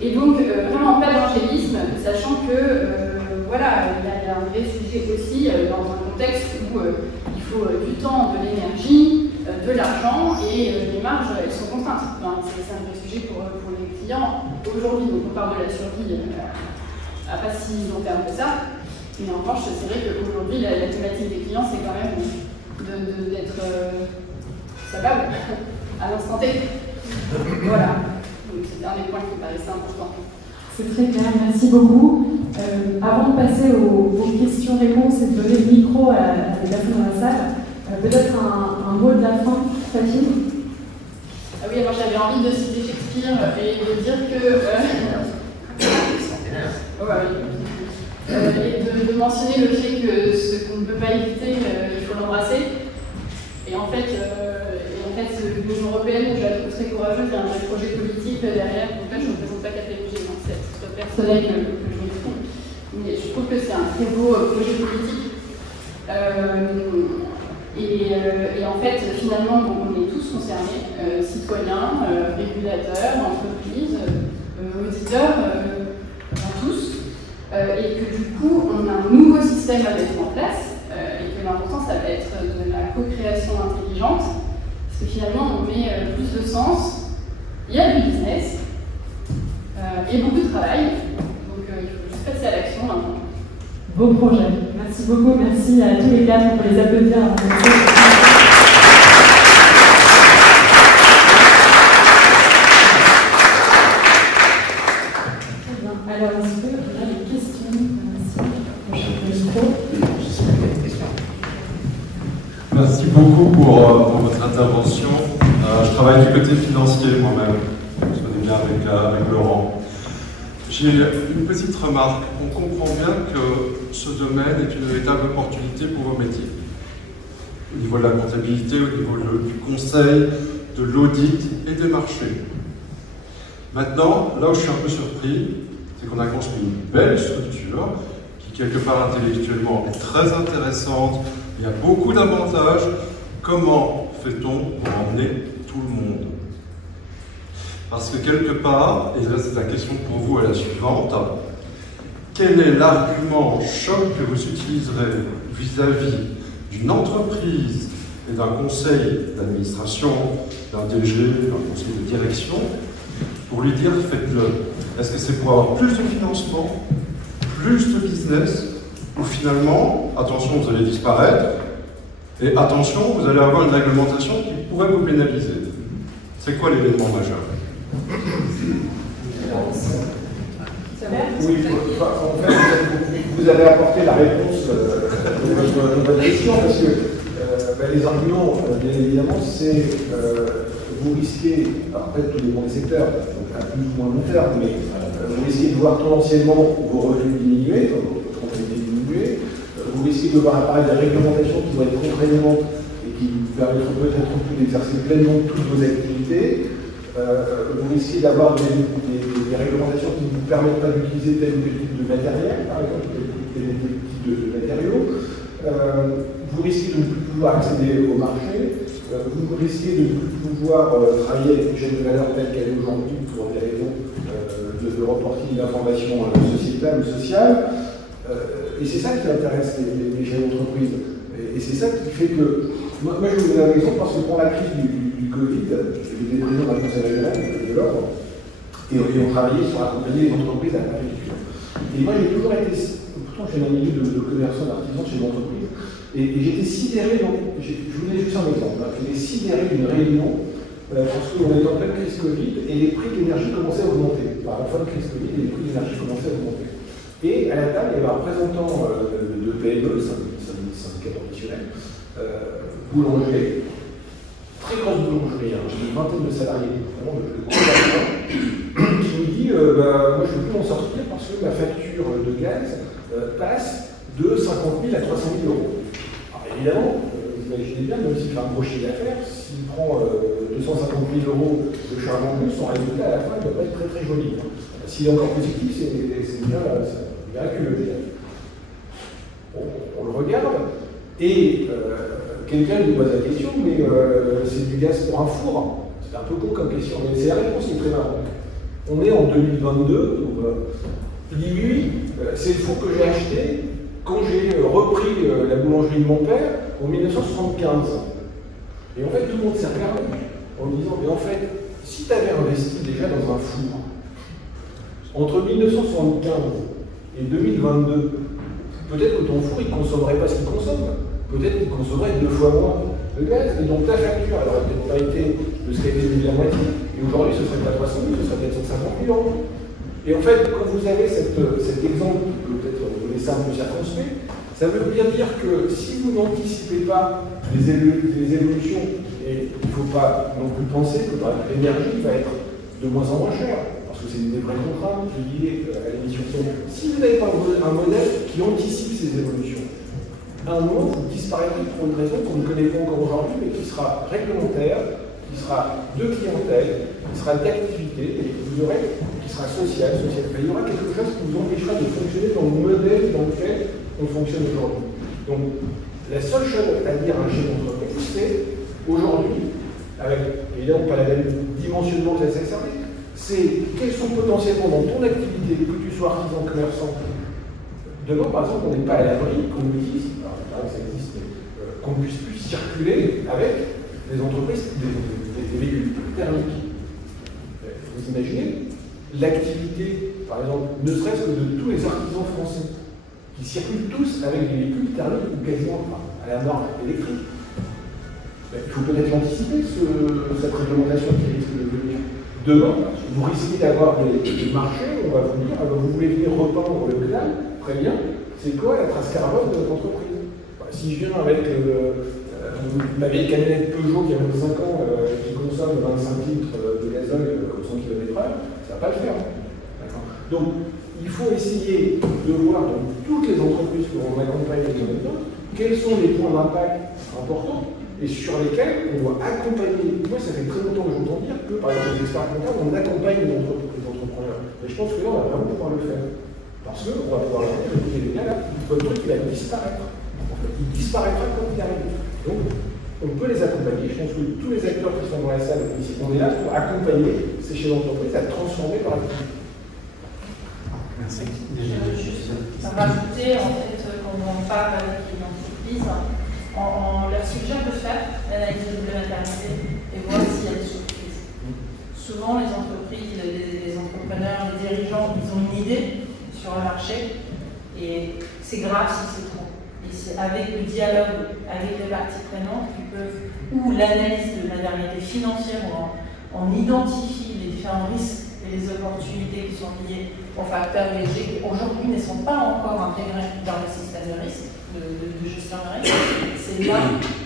Et donc, vraiment pas d'angélisme, sachant que, voilà, il y a un vrai sujet aussi dans un contexte où il faut du temps, de l'énergie, de l'argent, et les marges, elles sont contraintes. Enfin, c'est un vrai sujet pour les clients. Aujourd'hui, donc on parle de la survie à pas si long terme que ça. Mais en revanche, c'est vrai qu'aujourd'hui, la thématique des clients, c'est quand même d'être capable à l'instant T. Voilà. Donc c'est un des points qui me paraissait important. C'est très clair, merci beaucoup. Avant de passer aux questions-réponses et de donner le micro à des personnes dans la salle, peut-être un mot de la fin, Fatima. Ah oui, alors j'avais envie de citer Shakespeare et de dire que... et de mentionner le fait que ce qu'on ne peut pas éviter, il faut l'embrasser. Et en fait, l'Union européenne, je la trouve très courageuse, il y a un vrai projet politique derrière. Donc là, je ne représente pas KPMG, donc c'est personnel que je m'exprime. Mais je trouve que c'est un très beau projet politique. Et en fait, finalement, on est tous concernés, citoyens, régulateurs, entreprises, auditeurs, tous. Et que du coup, on a un nouveau système à mettre en place, et que l'important, ça va être de la co-création intelligente, parce que finalement, on met plus de sens, il y a du business, et beaucoup de travail, donc il faut juste passer à l'action maintenant. Beau projet, merci beaucoup, merci à tous les quatre, on peut les applaudir. Alors, est-ce que on a des questions? Merci beaucoup pour votre intervention. Je travaille du côté financier moi-même, je connais bien avec Laurent. J'ai une petite remarque. On comprend bien que ce domaine est une véritable opportunité pour vos métiers. Au niveau de la comptabilité, au niveau du conseil, de l'audit et des marchés. Maintenant, là où je suis un peu surpris, c'est qu'on a construit une belle structure qui, quelque part intellectuellement, est très intéressante. Il y a beaucoup d'avantages. Comment fait-on pour emmener tout le monde? Parce que quelque part, et là c'est la question pour vous est la suivante, quel est l'argument choc que vous utiliserez vis-à-vis d'une entreprise et d'un conseil d'administration, d'un DG, d'un conseil de direction, pour lui dire faites-le? Est-ce que c'est pour avoir plus de financement, plus de business, ou finalement, attention, vous allez disparaître, et attention, vous allez avoir une réglementation qui pourrait vous pénaliser? C'est quoi l'événement majeur? Oui, en fait, vous avez apporté la réponse de votre question, parce que les arguments, bien évidemment, c'est vous risquez, alors peut-être tout dépend des secteurs, donc à plus ou moins long terme, mais vous risquez de voir tendanciellement vos revenus diminuer, votre comptabilité diminuer, vous risquez de voir apparaître des réglementations qui vont être contraignantes et qui vous permettront peut-être plus d'exercer pleinement toutes vos activités. Vous risquez d'avoir des réglementations qui ne vous permettent pas d'utiliser tel ou tel type de matériel, par exemple, tel ou tel type de matériaux. Vous risquez de ne plus pouvoir accéder au marché. Vous risquez de ne plus pouvoir travailler avec une chaîne de valeur telle qu'elle est aujourd'hui pour des raisons de reporting d'informations sociétales ou sociales. Et c'est ça qui intéresse les chefs d'entreprise. Et c'est ça qui fait que... Moi, je vais vous donner un exemple parce que pour la crise du Covid, j'étais président d'un conseil régional de l'ordre et on travaillait sur accompagner les entreprises à la préfecture. Et moi, j'ai toujours été... Pourtant, j'ai un milieu de commerçants, d'artisans chez l'entreprise. Et j'étais sidéré, je vous donne juste un exemple, j'étais sidéré d'une réunion parce qu'on était en pleine crise Covid et les prix de l'énergie commençaient à augmenter. Par la fin de crise Covid, les prix de l'énergie commençaient à augmenter. Et à la table, il y avait un représentant de PME, syndicat professionnel, boulanger, très grosse boulangerie, une vingtaine de salariés, vraiment de gros patrons, qui nous dit moi je ne peux plus m'en sortir parce que ma facture de gaz passe de 50 000 à 300 000 euros. Alors évidemment, vous imaginez bien, même s'il fait un gros chiffre d'affaires, s'il prend 250 000 euros de charge en plus, son résultat à la fin ne doit pas être très très joli. S'il est encore positif, c'est bien miraculeux. On le regarde et quelqu'un lui pose la question, mais c'est du gaz pour un four? C'est un peu con comme question, mais c'est la réponse qui est très marrante. On est en 2022, donc, il dit oui, c'est le four que j'ai acheté quand j'ai repris la boulangerie de mon père en 1975. Et en fait, tout le monde s'est regardé en disant, mais en fait, si tu avais investi déjà dans un four, entre 1975 et 2022, peut-être que ton four, il ne consommerait pas ce qu'il consomme. Peut-être qu'il consommerait 2 fois moins de gaz. Et donc ta facture, elle aurait peut-être pas été de ce qu'elle était de la moitié. Et aujourd'hui, ce serait pas 300 000, ce serait peut-être 150 000 euros. Et en fait, quand vous avez cet exemple qui peut peut-être donner ça un peu circonspect, ça veut bien dire que si vous n'anticipez pas les évolutions, et il ne faut pas non plus penser que l'énergie va être de moins en moins chère, parce que c'est des vraies contraintes liées à l'émission. Si vous n'avez pas un modèle qui anticipe ces évolutions, à un moment, vous disparaîtrez pour une raison qu'on ne connaît pas encore aujourd'hui, mais qui sera réglementaire, qui sera de clientèle, qui sera d'activité, et vous aurez, qui sera social. Il y aura quelque chose qui vous empêchera de fonctionner dans le modèle dans lequel on fonctionne aujourd'hui. Donc, la seule chose à dire à un chef d'entreprise, c'est aujourd'hui, avec évidemment pas la même dimensionnement que la SSRD, c'est quels sont potentiellement dans ton activité, que tu sois artisan, commerçant. Demain, par exemple, on n'est pas à l'abri qu'on nous dise, alors ça existe, qu'on ne puisse plus circuler avec des entreprises, des véhicules thermiques. Vous imaginez l'activité, par exemple, ne serait-ce que de tous les artisans français, qui circulent tous avec des véhicules thermiques ou quasiment à la marge électrique. Il faut peut-être anticiper cette réglementation qui risque de venir. Demain, vous risquez d'avoir des marchés où on va vous dire, vous voulez venir repeindre le clan, très bien, c'est quoi la trace carbone de votre entreprise? Si je viens avec ma vieille camionnette Peugeot qui a 25 ans, qui consomme 25 litres de gazole au 100 km/h, ça ne va pas le faire. Donc, il faut essayer de voir dans toutes les entreprises que l'on accompagne maintenant, quels sont les points d'impact importants et sur lesquels on doit accompagner. Moi, ça fait très longtemps que j'entends dire que, par exemple, les experts comptables, on accompagne les entrepreneurs. Mais je pense que là, on va vraiment pouvoir le faire. Parce qu'on va pouvoir leur dire, écoutez les gars, là, votre truc, il va disparaître. En fait, il disparaîtra quand il arrive. Donc, on peut les accompagner. Je pense que tous les acteurs qui sont dans la salle ici, on est là pour accompagner ces chefs d'entreprise à transformer leur activité. Merci. Juste rajouter, en fait, quand on parle avec une entreprise, on leur suggère de faire l'analyse de maternité et voir s'il y a des surprises. Souvent, les entreprises, les entrepreneurs, les dirigeants, ils ont une idée sur le marché et c'est grave si c'est trop. Et c'est avec le dialogue avec les parties prenantes qui peuvent, ou l'analyse de maternité financière, où on identifie les différents risques et les opportunités qui sont liées aux facteurs ESG qui aujourd'hui ne sont pas encore intégrés dans le système de risque, de gestion de risque. C'est là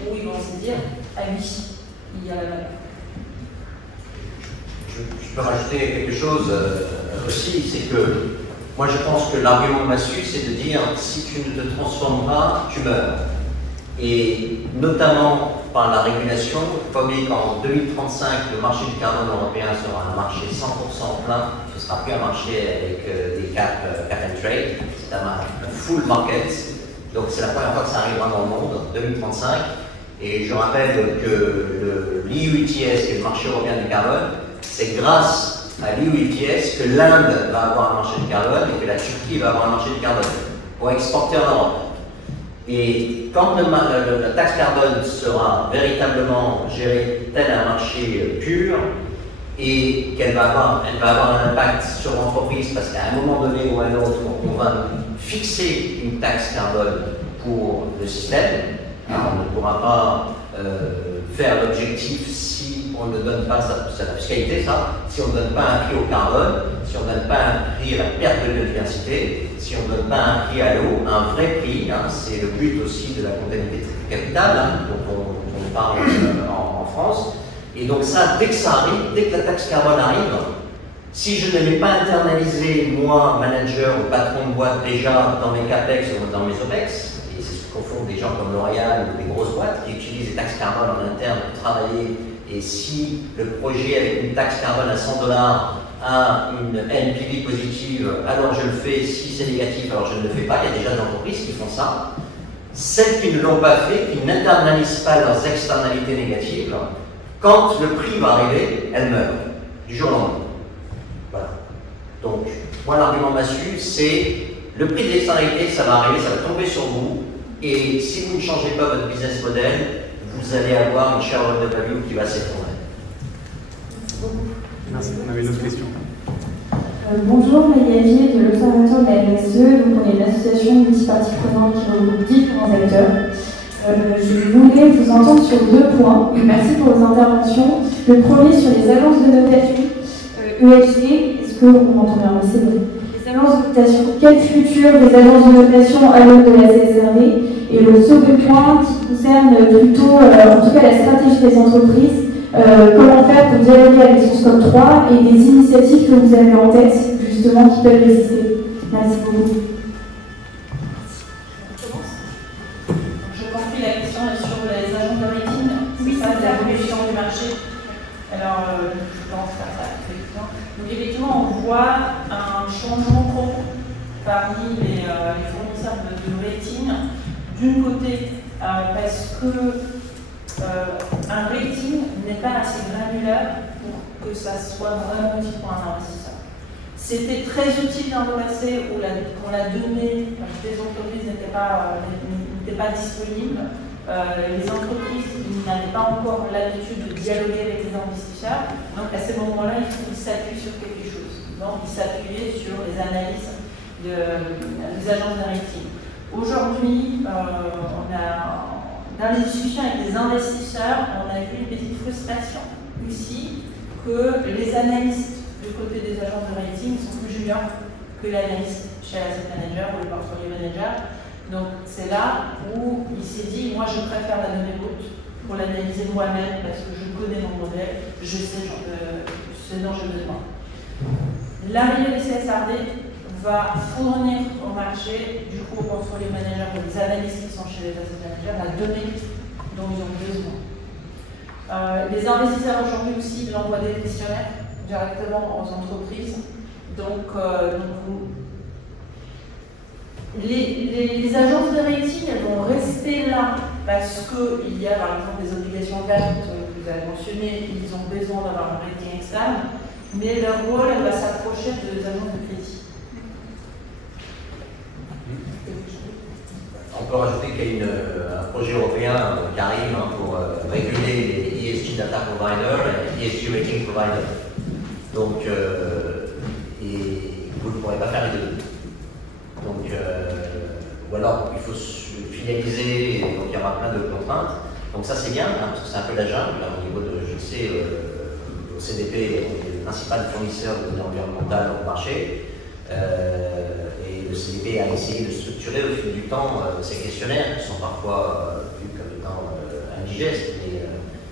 où ils vont se dire, ah oui, il y a la valeur. Je peux rajouter quelque chose aussi, c'est que moi je pense que l'argument de Massu, c'est de dire si tu ne te transformes pas, tu meurs. Et notamment par la régulation, il ne faut pas oublier qu'en 2035, le marché du carbone européen sera un marché 100% plein, ce ne sera plus un marché avec des cap and trade, c'est un full market. Donc c'est la première fois que ça arrivera dans le monde, 2035. Et je rappelle que l'EU ETS, qui est le marché européen du carbone, c'est grâce à l'EU ETS que l'Inde va avoir un marché du carbone et que la Turquie va avoir un marché du carbone pour exporter en Europe. Et quand la taxe carbone sera véritablement gérée tel un marché pur et qu'elle va avoir un impact sur l'entreprise parce qu'à un moment donné ou à un autre, on va fixer une taxe carbone pour le système, on ne pourra pas faire l'objectif si on ne donne pas, c'est la fiscalité ça, si on ne donne pas un prix au carbone, si on ne donne pas un prix à la perte de biodiversité, si on ne donne pas un prix à l'eau, un vrai prix, c'est le but aussi de la comptabilité capitale, dont on parle en France. Et donc ça, dès que ça arrive, dès que la taxe carbone arrive, si je ne l'ai pas internalisé, moi, manager ou patron de boîte, déjà dans mes CAPEX ou dans mes OPEX, et c'est ce que font des gens comme L'Oréal ou des grosses boîtes qui utilisent les taxes carbone en interne pour travailler, et si le projet avec une taxe carbone à $100 a une NPV positive, alors je le fais, si c'est négatif, alors je ne le fais pas. Il y a déjà des entreprises qui font ça. Celles qui ne l'ont pas fait, qui n'internalisent pas leurs externalités négatives, quand le prix va arriver, elles meurent, du jour au lendemain. Voilà. Donc, moi, l'argument Massu, c'est le prix de l'externalité, ça va arriver, ça va tomber sur vous, et si vous ne changez pas votre business model, vous allez avoir une shareholder value qui va s'effondrer. Merci. On avait une autre question. Bonjour, Marie Avier de l'Observatoire de la MSE. Donc, on est une association multipartie prenante qui regroupe différents acteurs. Je voulais vous entendre sur deux points. Merci pour vos interventions. Le premier sur les agences de notation ESG. Est-ce qu'on m'entend bien? C'est bon. Les agences de notation. Quel futur des agences de notation à l'aune de la CSRD? Et le second point qui concerne plutôt, en tout cas, la stratégie des entreprises. Comment faire pour dialoguer avec son scope 3 et des initiatives que vous avez en tête, justement, qui peuvent résister. Merci beaucoup. Je conclue la question sur les agents de rating. Oui, c'est l'évolution du marché. Alors, je pense à ça, effectivement. Donc, effectivement, on voit un changement profond parmi les fournisseurs de rating. D'une côté, parce que un rating n'est pas assez granulaire pour que ça soit vraiment utile pour un investisseur. C'était très utile dans le passé où quand la donnée des entreprises n'était pas disponible. Les entreprises n'avaient pas encore l'habitude de dialoguer avec les investisseurs. Donc à ce moment-là, il faut qu'ils s'appuient sur quelque chose. Donc ils s'appuyaient sur les analyses des agences de rating. Aujourd'hui, dans les discussions avec les investisseurs, on a vu une petite frustration aussi que les analystes du côté des agences de rating sont plus juniors que l'analyste chez l'asset manager ou le portfolio manager. Donc c'est là où il s'est dit, moi je préfère la donnée brute pour l'analyser moi-même parce que je connais mon modèle, je sais ce dont j'ai besoin. L'arrivée des CSRD va fournir au marché, du coup au portfolio manager et les analystes qui sont chez les asset managers, la donnée dont ils ont besoin. Les investisseurs aujourd'hui aussi ils envoient des questionnaires directement aux entreprises. Donc les agences de rating, elles vont rester là parce qu'il y a par exemple des obligations vertes que vous avez mentionnées, ils ont besoin d'avoir un rating externe, mais leur rôle, elle va s'approcher des agences de crédit. On peut rajouter qu'il y a un projet européen qui arrive pour réguler les ESG Data Provider et ESG Rating Provider. Donc, et vous ne pourrez pas faire les deux. Donc, ou alors il faut fidéliser, donc il y aura plein de contraintes. Donc ça c'est bien, parce que c'est un peu la jungle, là, au niveau de, je sais, au CDP, on est le principal fournisseur de données environnementales au marché. Et le CDP a essayé de structurer au fil du temps ces questionnaires qui sont parfois vus comme étant indigestes, mais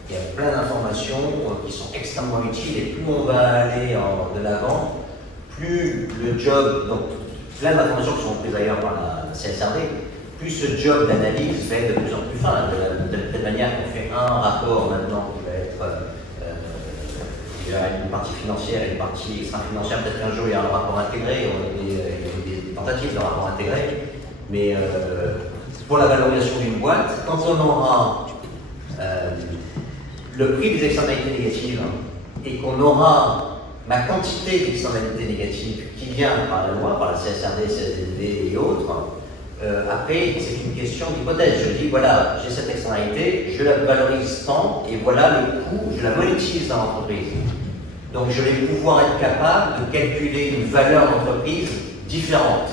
il y a plein d'informations qui sont extrêmement utiles et plus on va aller de l'avant, plus le job, donc plein d'informations qui sont prises d'ailleurs par la CSRD, plus ce job d'analyse va être de plus en plus fin, de telle manière qu'on fait un rapport maintenant qui va être il y a une partie financière et une partie extra-financière. Peut-être qu'un jour il y a un rapport intégré, il y a des tentatives de rapport intégré, mais pour la valorisation d'une boîte, quand on aura le prix des externalités négatives et qu'on aura la quantité d'externalités négatives qui vient par la loi, par la CSRD, CSDB et autres, après c'est une question d'hypothèse. Je dis voilà, j'ai cette externalité, je la valorise tant et voilà le coût, je la monétise dans l'entreprise. Donc je vais pouvoir être capable de calculer une valeur d'entreprise différente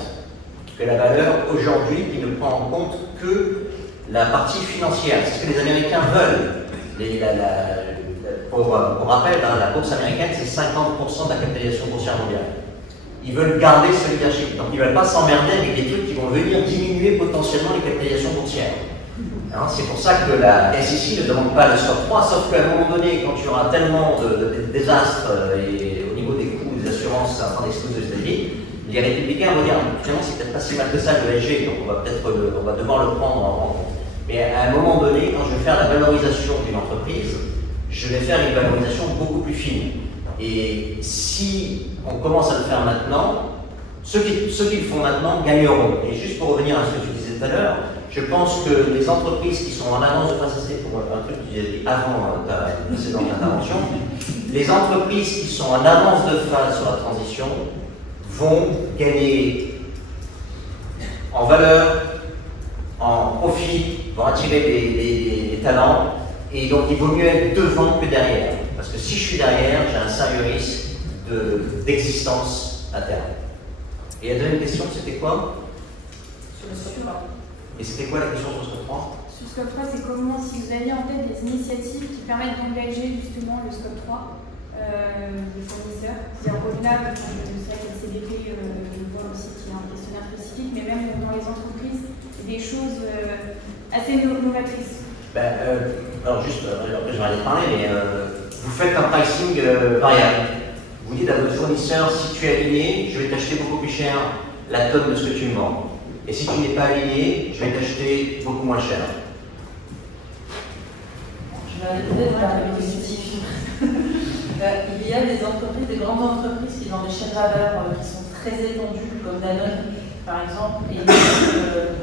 que la valeur aujourd'hui qui ne prend en compte que la partie financière. C'est ce que les Américains veulent. Pour rappel, la bourse américaine, c'est 50% de la capitalisation boursière mondiale. Ils veulent garder ce leadership. Donc ils ne veulent pas s'emmerder avec des trucs qui vont venir diminuer potentiellement les capitalisations boursières. C'est pour ça que la SEC ne demande pas le scope 3, sauf qu'à un moment donné, quand il y aura tellement de désastres et au niveau des coûts des assurances en train d'exploser aux États-Unis, les républicains vont dire finalement c'est peut-être pas si mal que ça le ESG, donc on va devoir le prendre en compte. Mais à un moment donné, quand je vais faire la valorisation d'une entreprise, je vais faire une valorisation beaucoup plus fine. Et si on commence à le faire maintenant, ceux qui le font maintenant gagneront. Et juste pour revenir à ce que tu disais tout à l'heure, je pense que les entreprises qui sont en avance de phase, pour un truc que tu disais avant ta précédente intervention, les entreprises qui sont en avance de phase sur la transition vont gagner en valeur, en profit, vont attirer des talents, et donc il vaut mieux être devant que derrière. Parce que si je suis derrière, j'ai un sérieux risque d'existence à terme. Et la deuxième question, c'était quoi? Sur le scope 3. Et c'était quoi la question sur le scope 3? Sur le scope 3, c'est comment, si vous aviez en tête des initiatives qui permettent d'engager justement le scope 3 des fournisseurs, c'est-à-dire au-delà, c'est vrai que le CDP, je vois aussi qu'il y a un questionnaire spécifique, mais même dans les entreprises, des choses assez novatrices. Alors juste, après je vais arrêter de parler, mais vous faites un pricing variable. Vous dites à votre fournisseur, si tu es aligné, je vais t'acheter beaucoup plus cher la tonne de ce que tu me vends. Et si tu n'es pas aligné, je vais t'acheter beaucoup moins cher. Je vais aller dans la positif. Il y a des entreprises, des grandes entreprises qui ont des chaînes de valeur qui sont très étendues, comme Danone par exemple, et la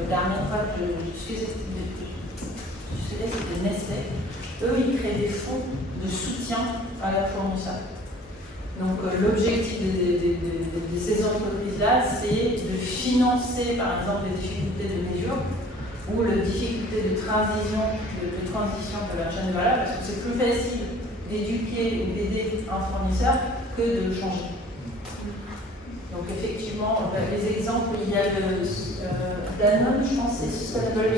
dernière fois que c'était Nestlé, eux ils créent des fonds de soutien à leurs fournisseurs. Donc l'objectif de ces entreprises-là, c'est de financer par exemple les difficultés de mesure ou les difficultés de transition de leur chaîne de valeur, parce que c'est plus facile d'éduquer ou d'aider un fournisseur que de le changer. Donc effectivement, les exemples, il y a le Danone, je pense, c'est Sustainable.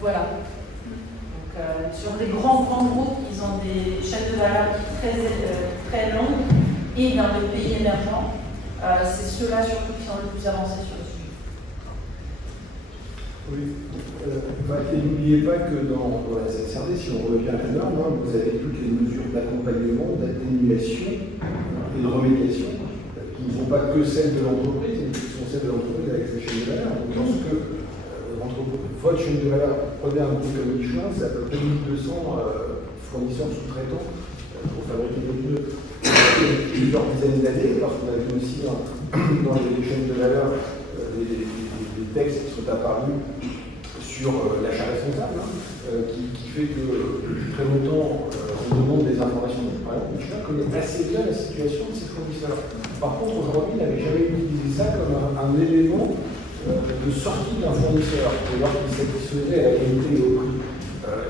Voilà. Donc sur des grands groupes, ils ont des chaînes de valeur très longues et dans les pays émergents, c'est ceux-là surtout qui sont le plus avancés sur le sujet. Oui. N'oubliez pas que dans la CSRD, si on revient à la norme, vous avez toutes les mesures d'accompagnement, d'atténuation et de remédiation, qui ne sont pas que celles de l'entreprise, mais qui sont celles de l'entreprise avec sa chaîne de valeur. Donc, lorsque votre chaîne de valeur, prenez un groupe comme Michelin, c'est à peu près 1200 fournisseurs sous-traitants pour fabriquer des pneus plusieurs dizaines d'années, parce qu'on a vu aussi dans les chaînes de valeur des textes qui sont apparus sur l'achat responsable, qui fait que depuis très longtemps on demande des informations. Par exemple, Michelin connaît assez bien la situation de ses fournisseurs. Par contre, aujourd'hui, il n'avait jamais utilisé ça comme un élément de sortie d'un fournisseur, pour voir qu'il satisfaisait à la qualité et au prix.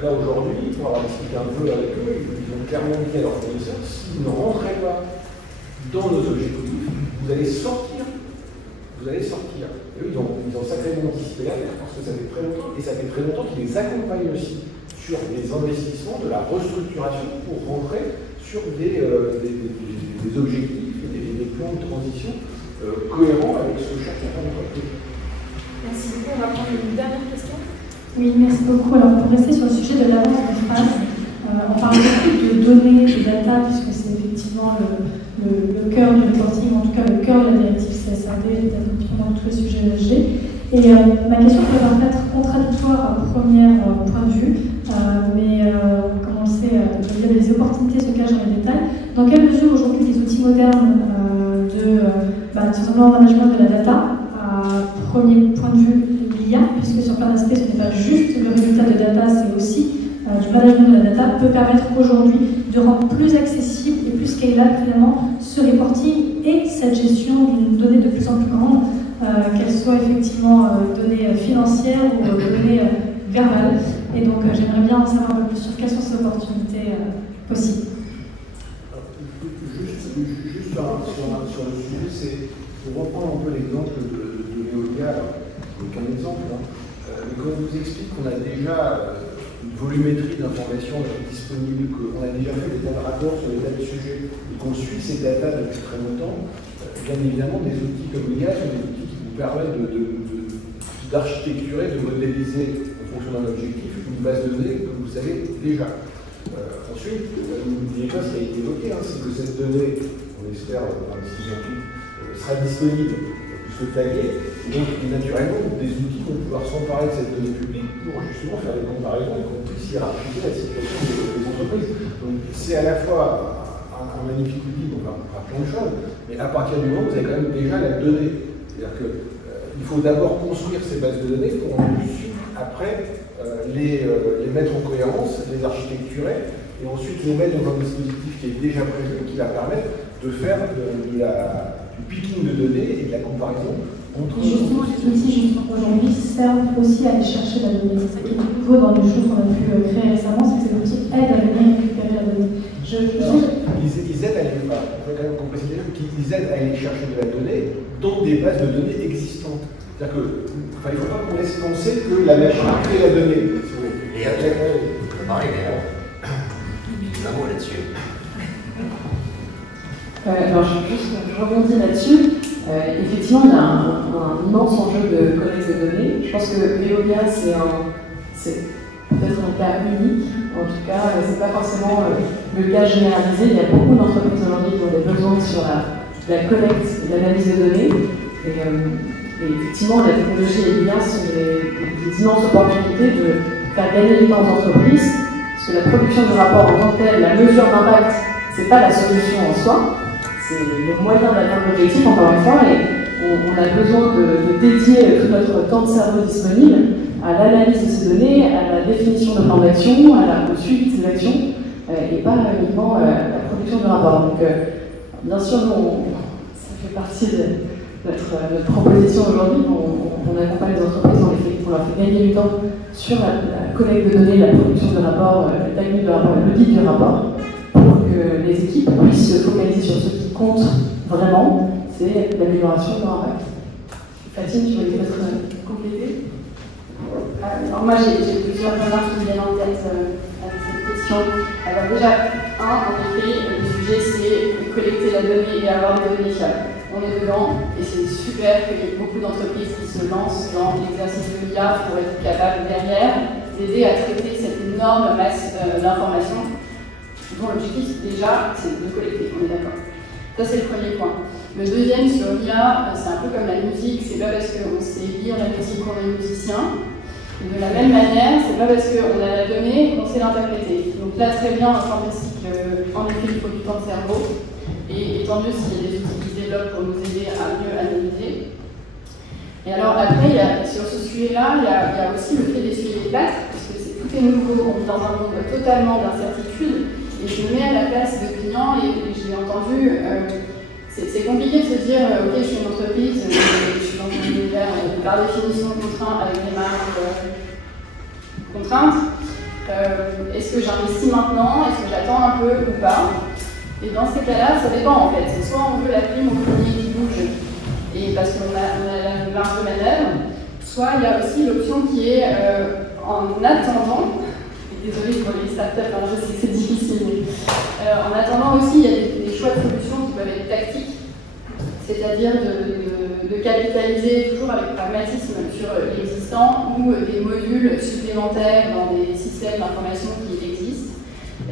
Là aujourd'hui, pour avoir discuté un peu avec eux, ils ont clairement dit à leurs fournisseurs, s'ils ne rentraient pas dans nos objectifs, vous allez sortir. Vous allez sortir. Et eux, ils ont sacrément anticipé l'affaire parce que ça fait très longtemps, et ça fait très longtemps qu'ils les accompagnent aussi sur des investissements, de la restructuration pour rentrer sur des objectifs, des plans de transition cohérents avec ce que chacun entreprise. Merci beaucoup. On va prendre une dernière question. Oui, merci beaucoup. Alors, pour rester sur le sujet de l'avance de phase, on parle beaucoup de données, de data, puisque c'est effectivement le cœur du reporting, en tout cas le cœur de la directive CSRD, dans tous les sujets ESG. Et ma question peut paraître contradictoire à premier point de vue, mais comme on le sait, les opportunités se cachent dans les détails. Dans quelle mesure aujourd'hui les outils modernes tout simplement management de la data, premier point de vue, l'IA, puisque sur plein d'aspects, ce n'est pas juste le résultat de data, c'est aussi du management de la data, peut permettre aujourd'hui de rendre plus accessible et plus scalable finalement ce reporting et cette gestion d'une donnée de plus en plus grande, qu'elle soit effectivement données financières ou données verbales. Et donc j'aimerais bien en savoir un peu plus sur quelles sont ces opportunités possibles. Juste sur le sujet, c'est pour reprendre un peu l'exemple de Veolia, qu'un exemple, mais quand on vous explique qu'on a déjà une volumétrie d'informations disponibles, qu'on a déjà fait des tas de rapports sur les tas de sujets, et qu'on suit ces datas depuis très longtemps, bien évidemment, des outils comme l'IA sont des outils qui vous permettent d'architecturer, de modéliser en fonction d'un objectif une base de données que vous savez déjà. Ensuite, n'oubliez pas ce qui a été évoqué, c'est que cette donnée, on espère dans les 6 ans, sera disponible plus que taguée, et donc naturellement, des outils vont pouvoir s'emparer de cette donnée publique pour justement faire des comparaisons et qu'on puisse hiérarchiser la situation des entreprises. Donc c'est à la fois un magnifique outil pour faire plein de choses, mais à partir du moment où vous avez quand même déjà la donnée. C'est-à-dire qu'il faut d'abord construire ces bases de données pour ensuite, après, les mettre en cohérence, les architecturer, et ensuite les mettre dans un dispositif qui est déjà prévu, qui va permettre de faire du picking de données et de la comparaison entre... Et justement, les outils aujourd'hui servent aussi à aller chercher la donnée. C'est ça qui est nouveau dans les choses qu'on a pu créer récemment, c'est que ces outils aident à venir récupérer la donnée. Ils aident à aller, on peut quand même préciser qu'ils aident à aller chercher de la donnée dans des bases de données existantes. C'est-à-dire que, il ne faut pas qu'on laisse penser que la machine crée la donnée. Et on peut parler d'ailleurs. Un mot là-dessus. Alors je rebondis là-dessus. Effectivement, il y a un immense enjeu de collecte de données. Je pense que Veolia, c'est peut-être un cas unique. En tout cas, ce n'est pas forcément le cas généralisé. Il y a beaucoup d'entreprises aujourd'hui qui ont des besoins sur la collecte et l'analyse de données. Et effectivement, la technologie et l'IA sont des immenses opportunités de faire gagner du temps aux entreprises. Parce que la production de rapports en tant que telle, la mesure d'impact, ce n'est pas la solution en soi. C'est le moyen d'atteindre l'objectif, encore une fois, et on a besoin de dédier tout notre temps de cerveau disponible à l'analyse de ces données, à la définition de plans d'action, au suivi de ces actions, et pas uniquement la production de rapports. Donc, bien sûr, ça fait partie de notre proposition aujourd'hui. On accompagne les entreprises dans les faits, on leur fait gagner du temps sur la collecte de données, la production de rapports, le timing de rapport, l'audit du rapport, pour que les équipes puissent se focaliser sur ce qui compte vraiment, c'est l'amélioration de leur impact. Fatima, tu voulais peut-être compléter? Alors moi j'ai plusieurs remarques qui viennent en tête avec cette question. Alors déjà, en effet, le sujet c'est collecter la donnée et avoir des données fiables. On est dedans et c'est super qu'il y ait beaucoup d'entreprises qui se lancent dans l'exercice de l'IA pour être capable derrière d'aider à traiter cette énorme masse d'informations dont l'objectif déjà c'est de collecter, on est d'accord. Ça c'est le premier point. Le deuxième sur l'IA, c'est un peu comme la musique, c'est pas parce qu'on sait lire la musique qu'on est musicien. Et de la même manière, c'est pas parce qu'on a la donnée qu'on sait l'interpréter. Donc là, très bien, informatique, en effet, il faut du temps de cerveau. Et tant mieux s'il y a des outils qui se développent pour nous aider à mieux analyser. Et alors après, sur ce sujet-là, il y a aussi le fait d'essuyer les pattes, parce que tout est nouveau, on vit dans un monde totalement d'incertitude. Et je me mets à la place de clients et je l'ai entendu. C'est compliqué de se dire, ok, je suis une entreprise, je suis dans un univers par définition contraint avec des marques contraintes. Est-ce que j'investis maintenant? Est-ce que j'attends un peu ou pas? Et dans ces cas-là, ça dépend en fait. C'est soit on veut la prime au premier qui bouge, et parce qu'on a la marge de manœuvre, soit il y a aussi l'option qui est en attendant. Désolée pour les startups, hein, je sais que c'est difficile, mais en attendant aussi, il y a des choix de solutions qui peuvent être tactiques, c'est-à-dire de capitaliser toujours avec pragmatisme sur l'existant ou des modules supplémentaires dans des systèmes d'information qui existent.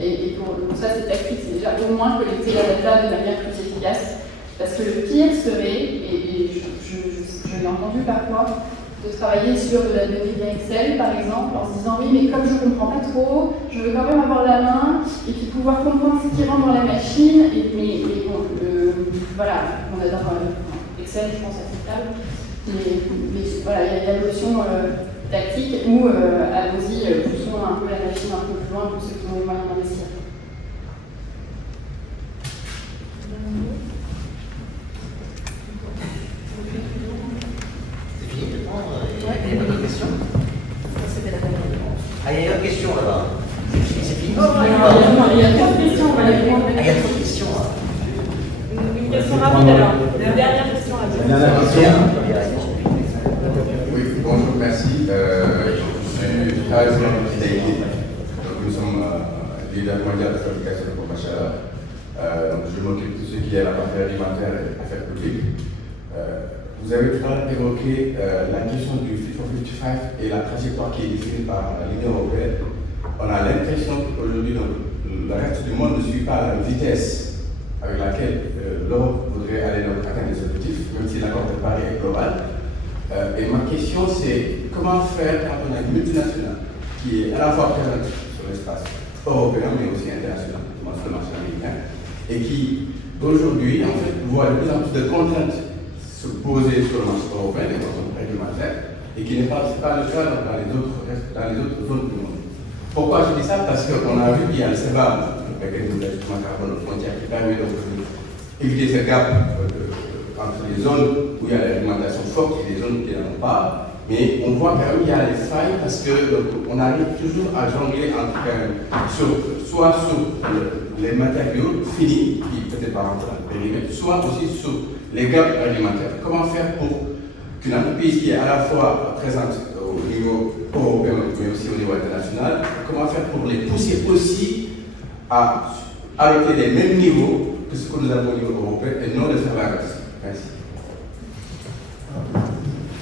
Et pour ça, c'est tactique, c'est déjà au moins collecter la data de manière plus efficace. Parce que le pire serait, et je l'ai entendu parfois, de travailler sur de la donnée via Excel, par exemple, en se disant oui, mais comme je ne comprends pas trop, je veux quand même avoir la main et puis pouvoir comprendre ce qui rentre dans la machine. Mais bon, voilà, on adore Excel, je pense, acceptable. Mais voilà, il y a l'option tactique où, allons-y, poussons un peu la machine un peu plus loin pour ceux qui ont les moyens d'investir. Il y a d'autres questions? Ah, il y a une autre question là-bas. C'est fini? Il y a trop de questions, on va les prendre. Il y a trop de questions. Une question rapide alors. La dernière question là. Oui, bonjour, merci. Je travaille sur la fidélité. Donc nous sommes leader mondial de fabrication de pommes à chaleur. Je m'occupe de ce qui est la partie alimentaire et affaires publiques. Vous avez tout à l'heure évoqué la question du Fit for 55 et la trajectoire qui est définie par l'Union européenne. On a l'impression qu'aujourd'hui, le reste du monde ne suit pas la vitesse avec laquelle l'Europe voudrait aller atteindre des objectifs, même si l'accord de Paris est global. Et ma question, c'est comment faire quand on a une multinationale qui est à la fois présente sur l'espace européen, mais aussi international, sur le marché américain, et qui, aujourd'hui, en fait, voit de plus en plus de contraintes se poser sur le marché européen, des contraintes réglementaires, et qui n'est pas le cas dans les autres zones du monde. Pourquoi je dis ça? Parce qu'on a vu qu'il y a le CBAM, le mécanisme d'ajustement carbone aux frontières, qui permet donc d'éviter ce gap entre les zones où il y a la réglementation forte et les zones qui n'en ont pas. Mais on voit quand même qu'il y a des failles parce qu'on arrive toujours à jongler entre soit sur les matériaux finis, qui peut-être pas rentrer dans le périmètre, soit aussi sur les gaps alimentaires. Comment faire pour qu'une entreprise qui est à la fois présente au niveau européen mais aussi au niveau international, comment faire pour les pousser aussi à adopter les mêmes niveaux que ce que nous avons au niveau européen et non de faire la reste? Merci.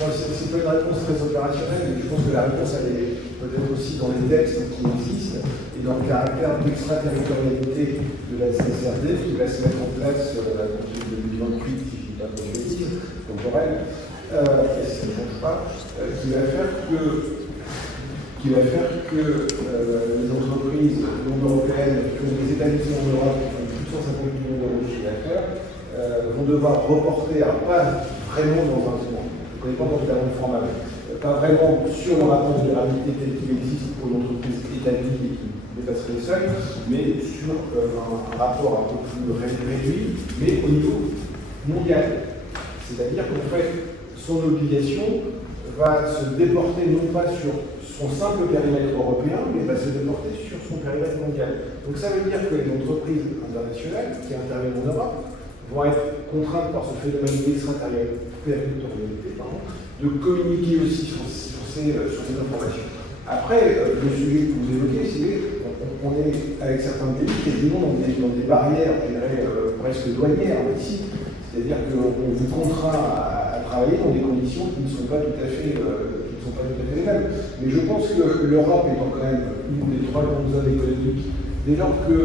C'est pas une réponse très opérationnelle, mais je pense que la réponse elle est peut-être aussi dans les textes qui existent et dans le caractère d'extraterritorialité de la CSRD qui va se mettre en place à partir de 2028, si je ne dis pas de bêtises, temporelle, et ça ne change pas, qui va faire que les entreprises non européennes qui ont des établissements en Europe qui font plus de 150 millions d'euros de chiffre d'affaires vont devoir reporter, pas vraiment dans un temps. On n'est pas dans le format, pas vraiment sur le rapport de gravité tel qu'il existe pour une entreprise établie et qui dépasserait les seuils, mais sur un rapport un peu plus réduit, mais au niveau mondial. C'est-à-dire qu'en fait, son obligation va se déporter non pas sur son simple périmètre européen, mais va se déporter sur son périmètre mondial. Donc ça veut dire que les entreprises internationales qui interviennent en Europe vont être contraintes par ce phénomène territorialité, de communiquer aussi sur ces informations. Après, le sujet que vous évoquez, c'est qu'on est avec certains pays quasiment dans des barrières, je dirais, presque douanières ici. C'est-à-dire qu'on vous contraint à travailler dans des conditions qui ne sont pas tout à fait les mêmes. Mais je pense que l'Europe étant quand même une des trois grandes zones économiques, dès lors que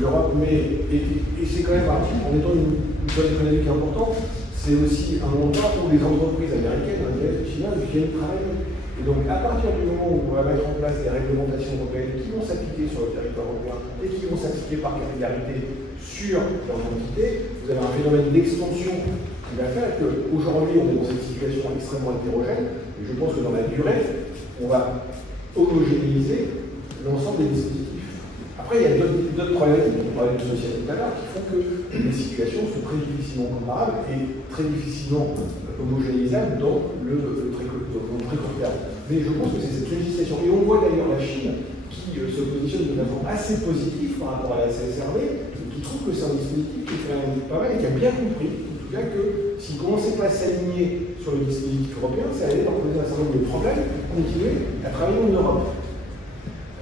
l'Europe met, et c'est quand même en étant une zone économique importante, c'est aussi un endroit où les entreprises américaines, anglaises, chinoises viennent travailler. Et donc, à partir du moment où on va mettre en place des réglementations européennes qui vont s'appliquer sur le territoire européen et qui vont s'appliquer par capillarité sur leurs entités, vous avez un phénomène d'extension qui va faire qu'aujourd'hui, on est dans cette situation extrêmement hétérogène, et je pense que dans la durée, on va homogénéiser l'ensemble des dispositifs. Après, il y a d'autres problèmes, on parlait de social tout à l'heure, qui font que les situations sont très difficilement comparables et très difficilement homogénéisables dans le très court terme. Mais je pense que c'est cette législation. Et on voit d'ailleurs la Chine qui se positionne de façon assez positive par rapport à la CSRD, qui trouve que c'est un dispositif qui est quand même pas mal et qui a bien compris, en tout cas, que s'ils ne commençaient pas à s'aligner sur le dispositif européen, ça allait leur poser un certain nombre de problèmes pour continuer à travailler en Europe.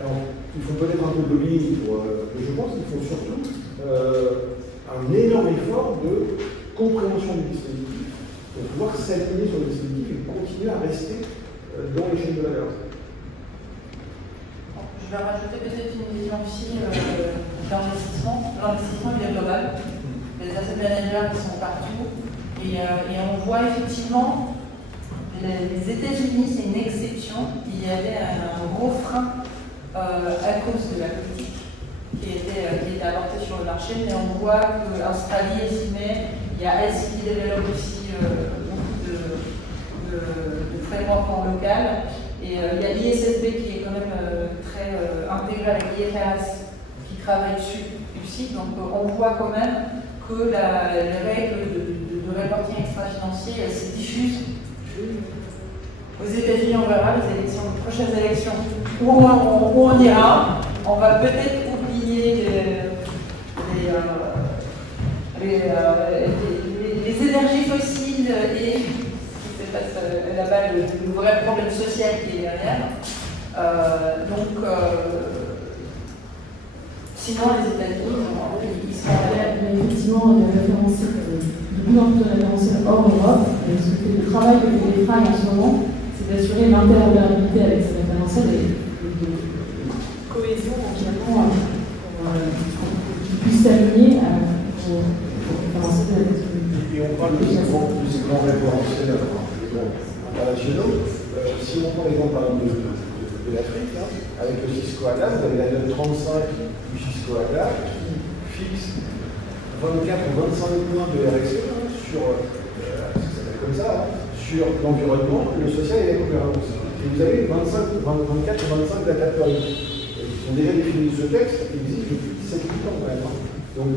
Alors, ils font peut-être un peu de lobbying, mais je pense qu'ils font surtout un énorme effort de compréhension du dispositif pour pouvoir s'aligner sur le dispositif et continuer à rester dans les chaînes de valeur. Je vais rajouter peut-être une vision aussi d'investissement. L'investissement il est global. Les asset managers qui sont partout. Et on voit effectivement, les États-Unis, c'est une exception. Il y avait un gros frein à cause de la politique qui était apportée sur le marché, mais on voit que l'Australie estimait, il y a ICP qui développe aussi beaucoup de framework en local, et il y a l'ISSB qui est quand même très intégré avec l'IFRS qui travaille dessus aussi, donc on voit quand même que les règles de reporting extra-financier se diffusent. Aux États-Unis, on verra les prochaines élections où on ira. On va peut-être oublier les énergies fossiles et là-bas le vrai problème social qui est derrière. Sinon, les États-Unis, ils sont effectivement des référentiels, de plus en plus de référentiels hors Europe. Le travail que fait les FRAG en ce moment, c'est d'assurer l'interopérabilité avec ces référentiels et de cohésion finalement qui puisse s'aligner aux référentiels de la technologie. Et on parle de ces grands référentiels internationaux. Si on prend l'exemple par exemple de l'Afrique, avec le Cisco ADA, vous avez la note 35 du Cisco ADA qui fixe 24 ou 25 points de RSE sur, ça s'appelle comme ça, sur l'environnement, le social et la gouvernance. Et vous avez 24 ou 25 data points qui sont déjà définis de ce texte et qui existent depuis 7-8 ans quand même. Donc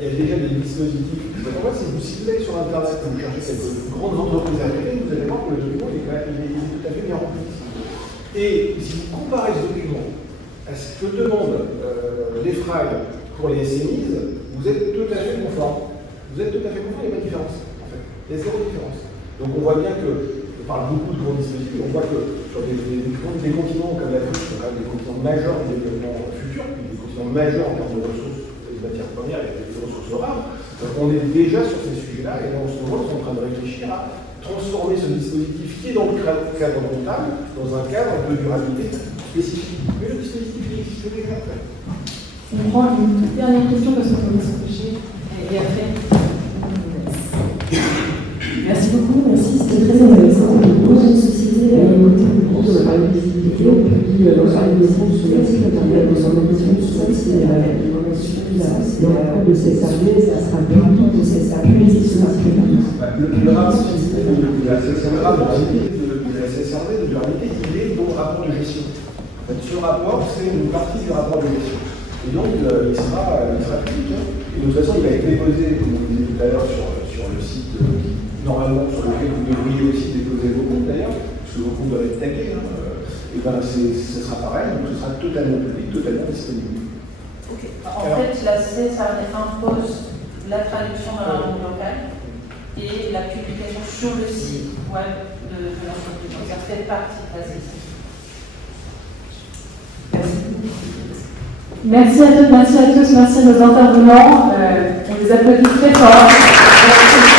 il y a déjà des dispositifs. En fait, si vous allez sur Internet et vous cherchez quelques grandes entreprises américaines, vous allez voir que le document est tout à fait bien rempli. Et si vous comparez ce document à ce que demandent les FRAG pour les SMIs, vous êtes tout à fait conforme. Vous êtes tout à fait conforme, il n'y a pas de différence. En fait. Il y a zéro différence. Donc on voit bien que, on parle beaucoup de grands dispositifs, on voit que sur des continents comme l'Afrique, qui sont quand même des continents majeurs du développement futur, des continents majeurs en termes de ressources, des matières premières et des ressources rares, on est déjà sur ces sujets-là et en ce moment, ils sont en train de réfléchir à transformer ce dispositif qui est dans le cadre comptable dans un cadre de durabilité spécifique. Mais le dispositif il existe déjà en fait. On prend une toute dernière question parce qu'on va s'empêcher et après. Merci beaucoup, merci, c'était très intéressant. Dans une société de la visibilité, on publie l'organisation sur le site internet de l'organisation de soins, c'est le rapport de CSRD, ça sera le rapport de CSRD, mais il sera le rapport de la CSRD de durabilité, il est dans le rapport de gestion. En fait, ce rapport, c'est une partie du rapport de gestion. Et donc, il sera public. Et de toute façon, il va être déposé, comme on disait tout à l'heure, sur le site, normalement, sur lequel vous devriez aussi déposer vos comptes d'ailleurs, parce que vos comptes doivent être tagués. Et bien, ce sera pareil, donc ce sera totalement public, totalement disponible. Okay. En fait, la CSRD impose la traduction dans la langue locale. et la publication sur le site web de l'entreprise. Donc ça fait partie de la CSR. Merci à toutes, merci à tous, merci à nos intervenants. On les applaudit très fort. Merci.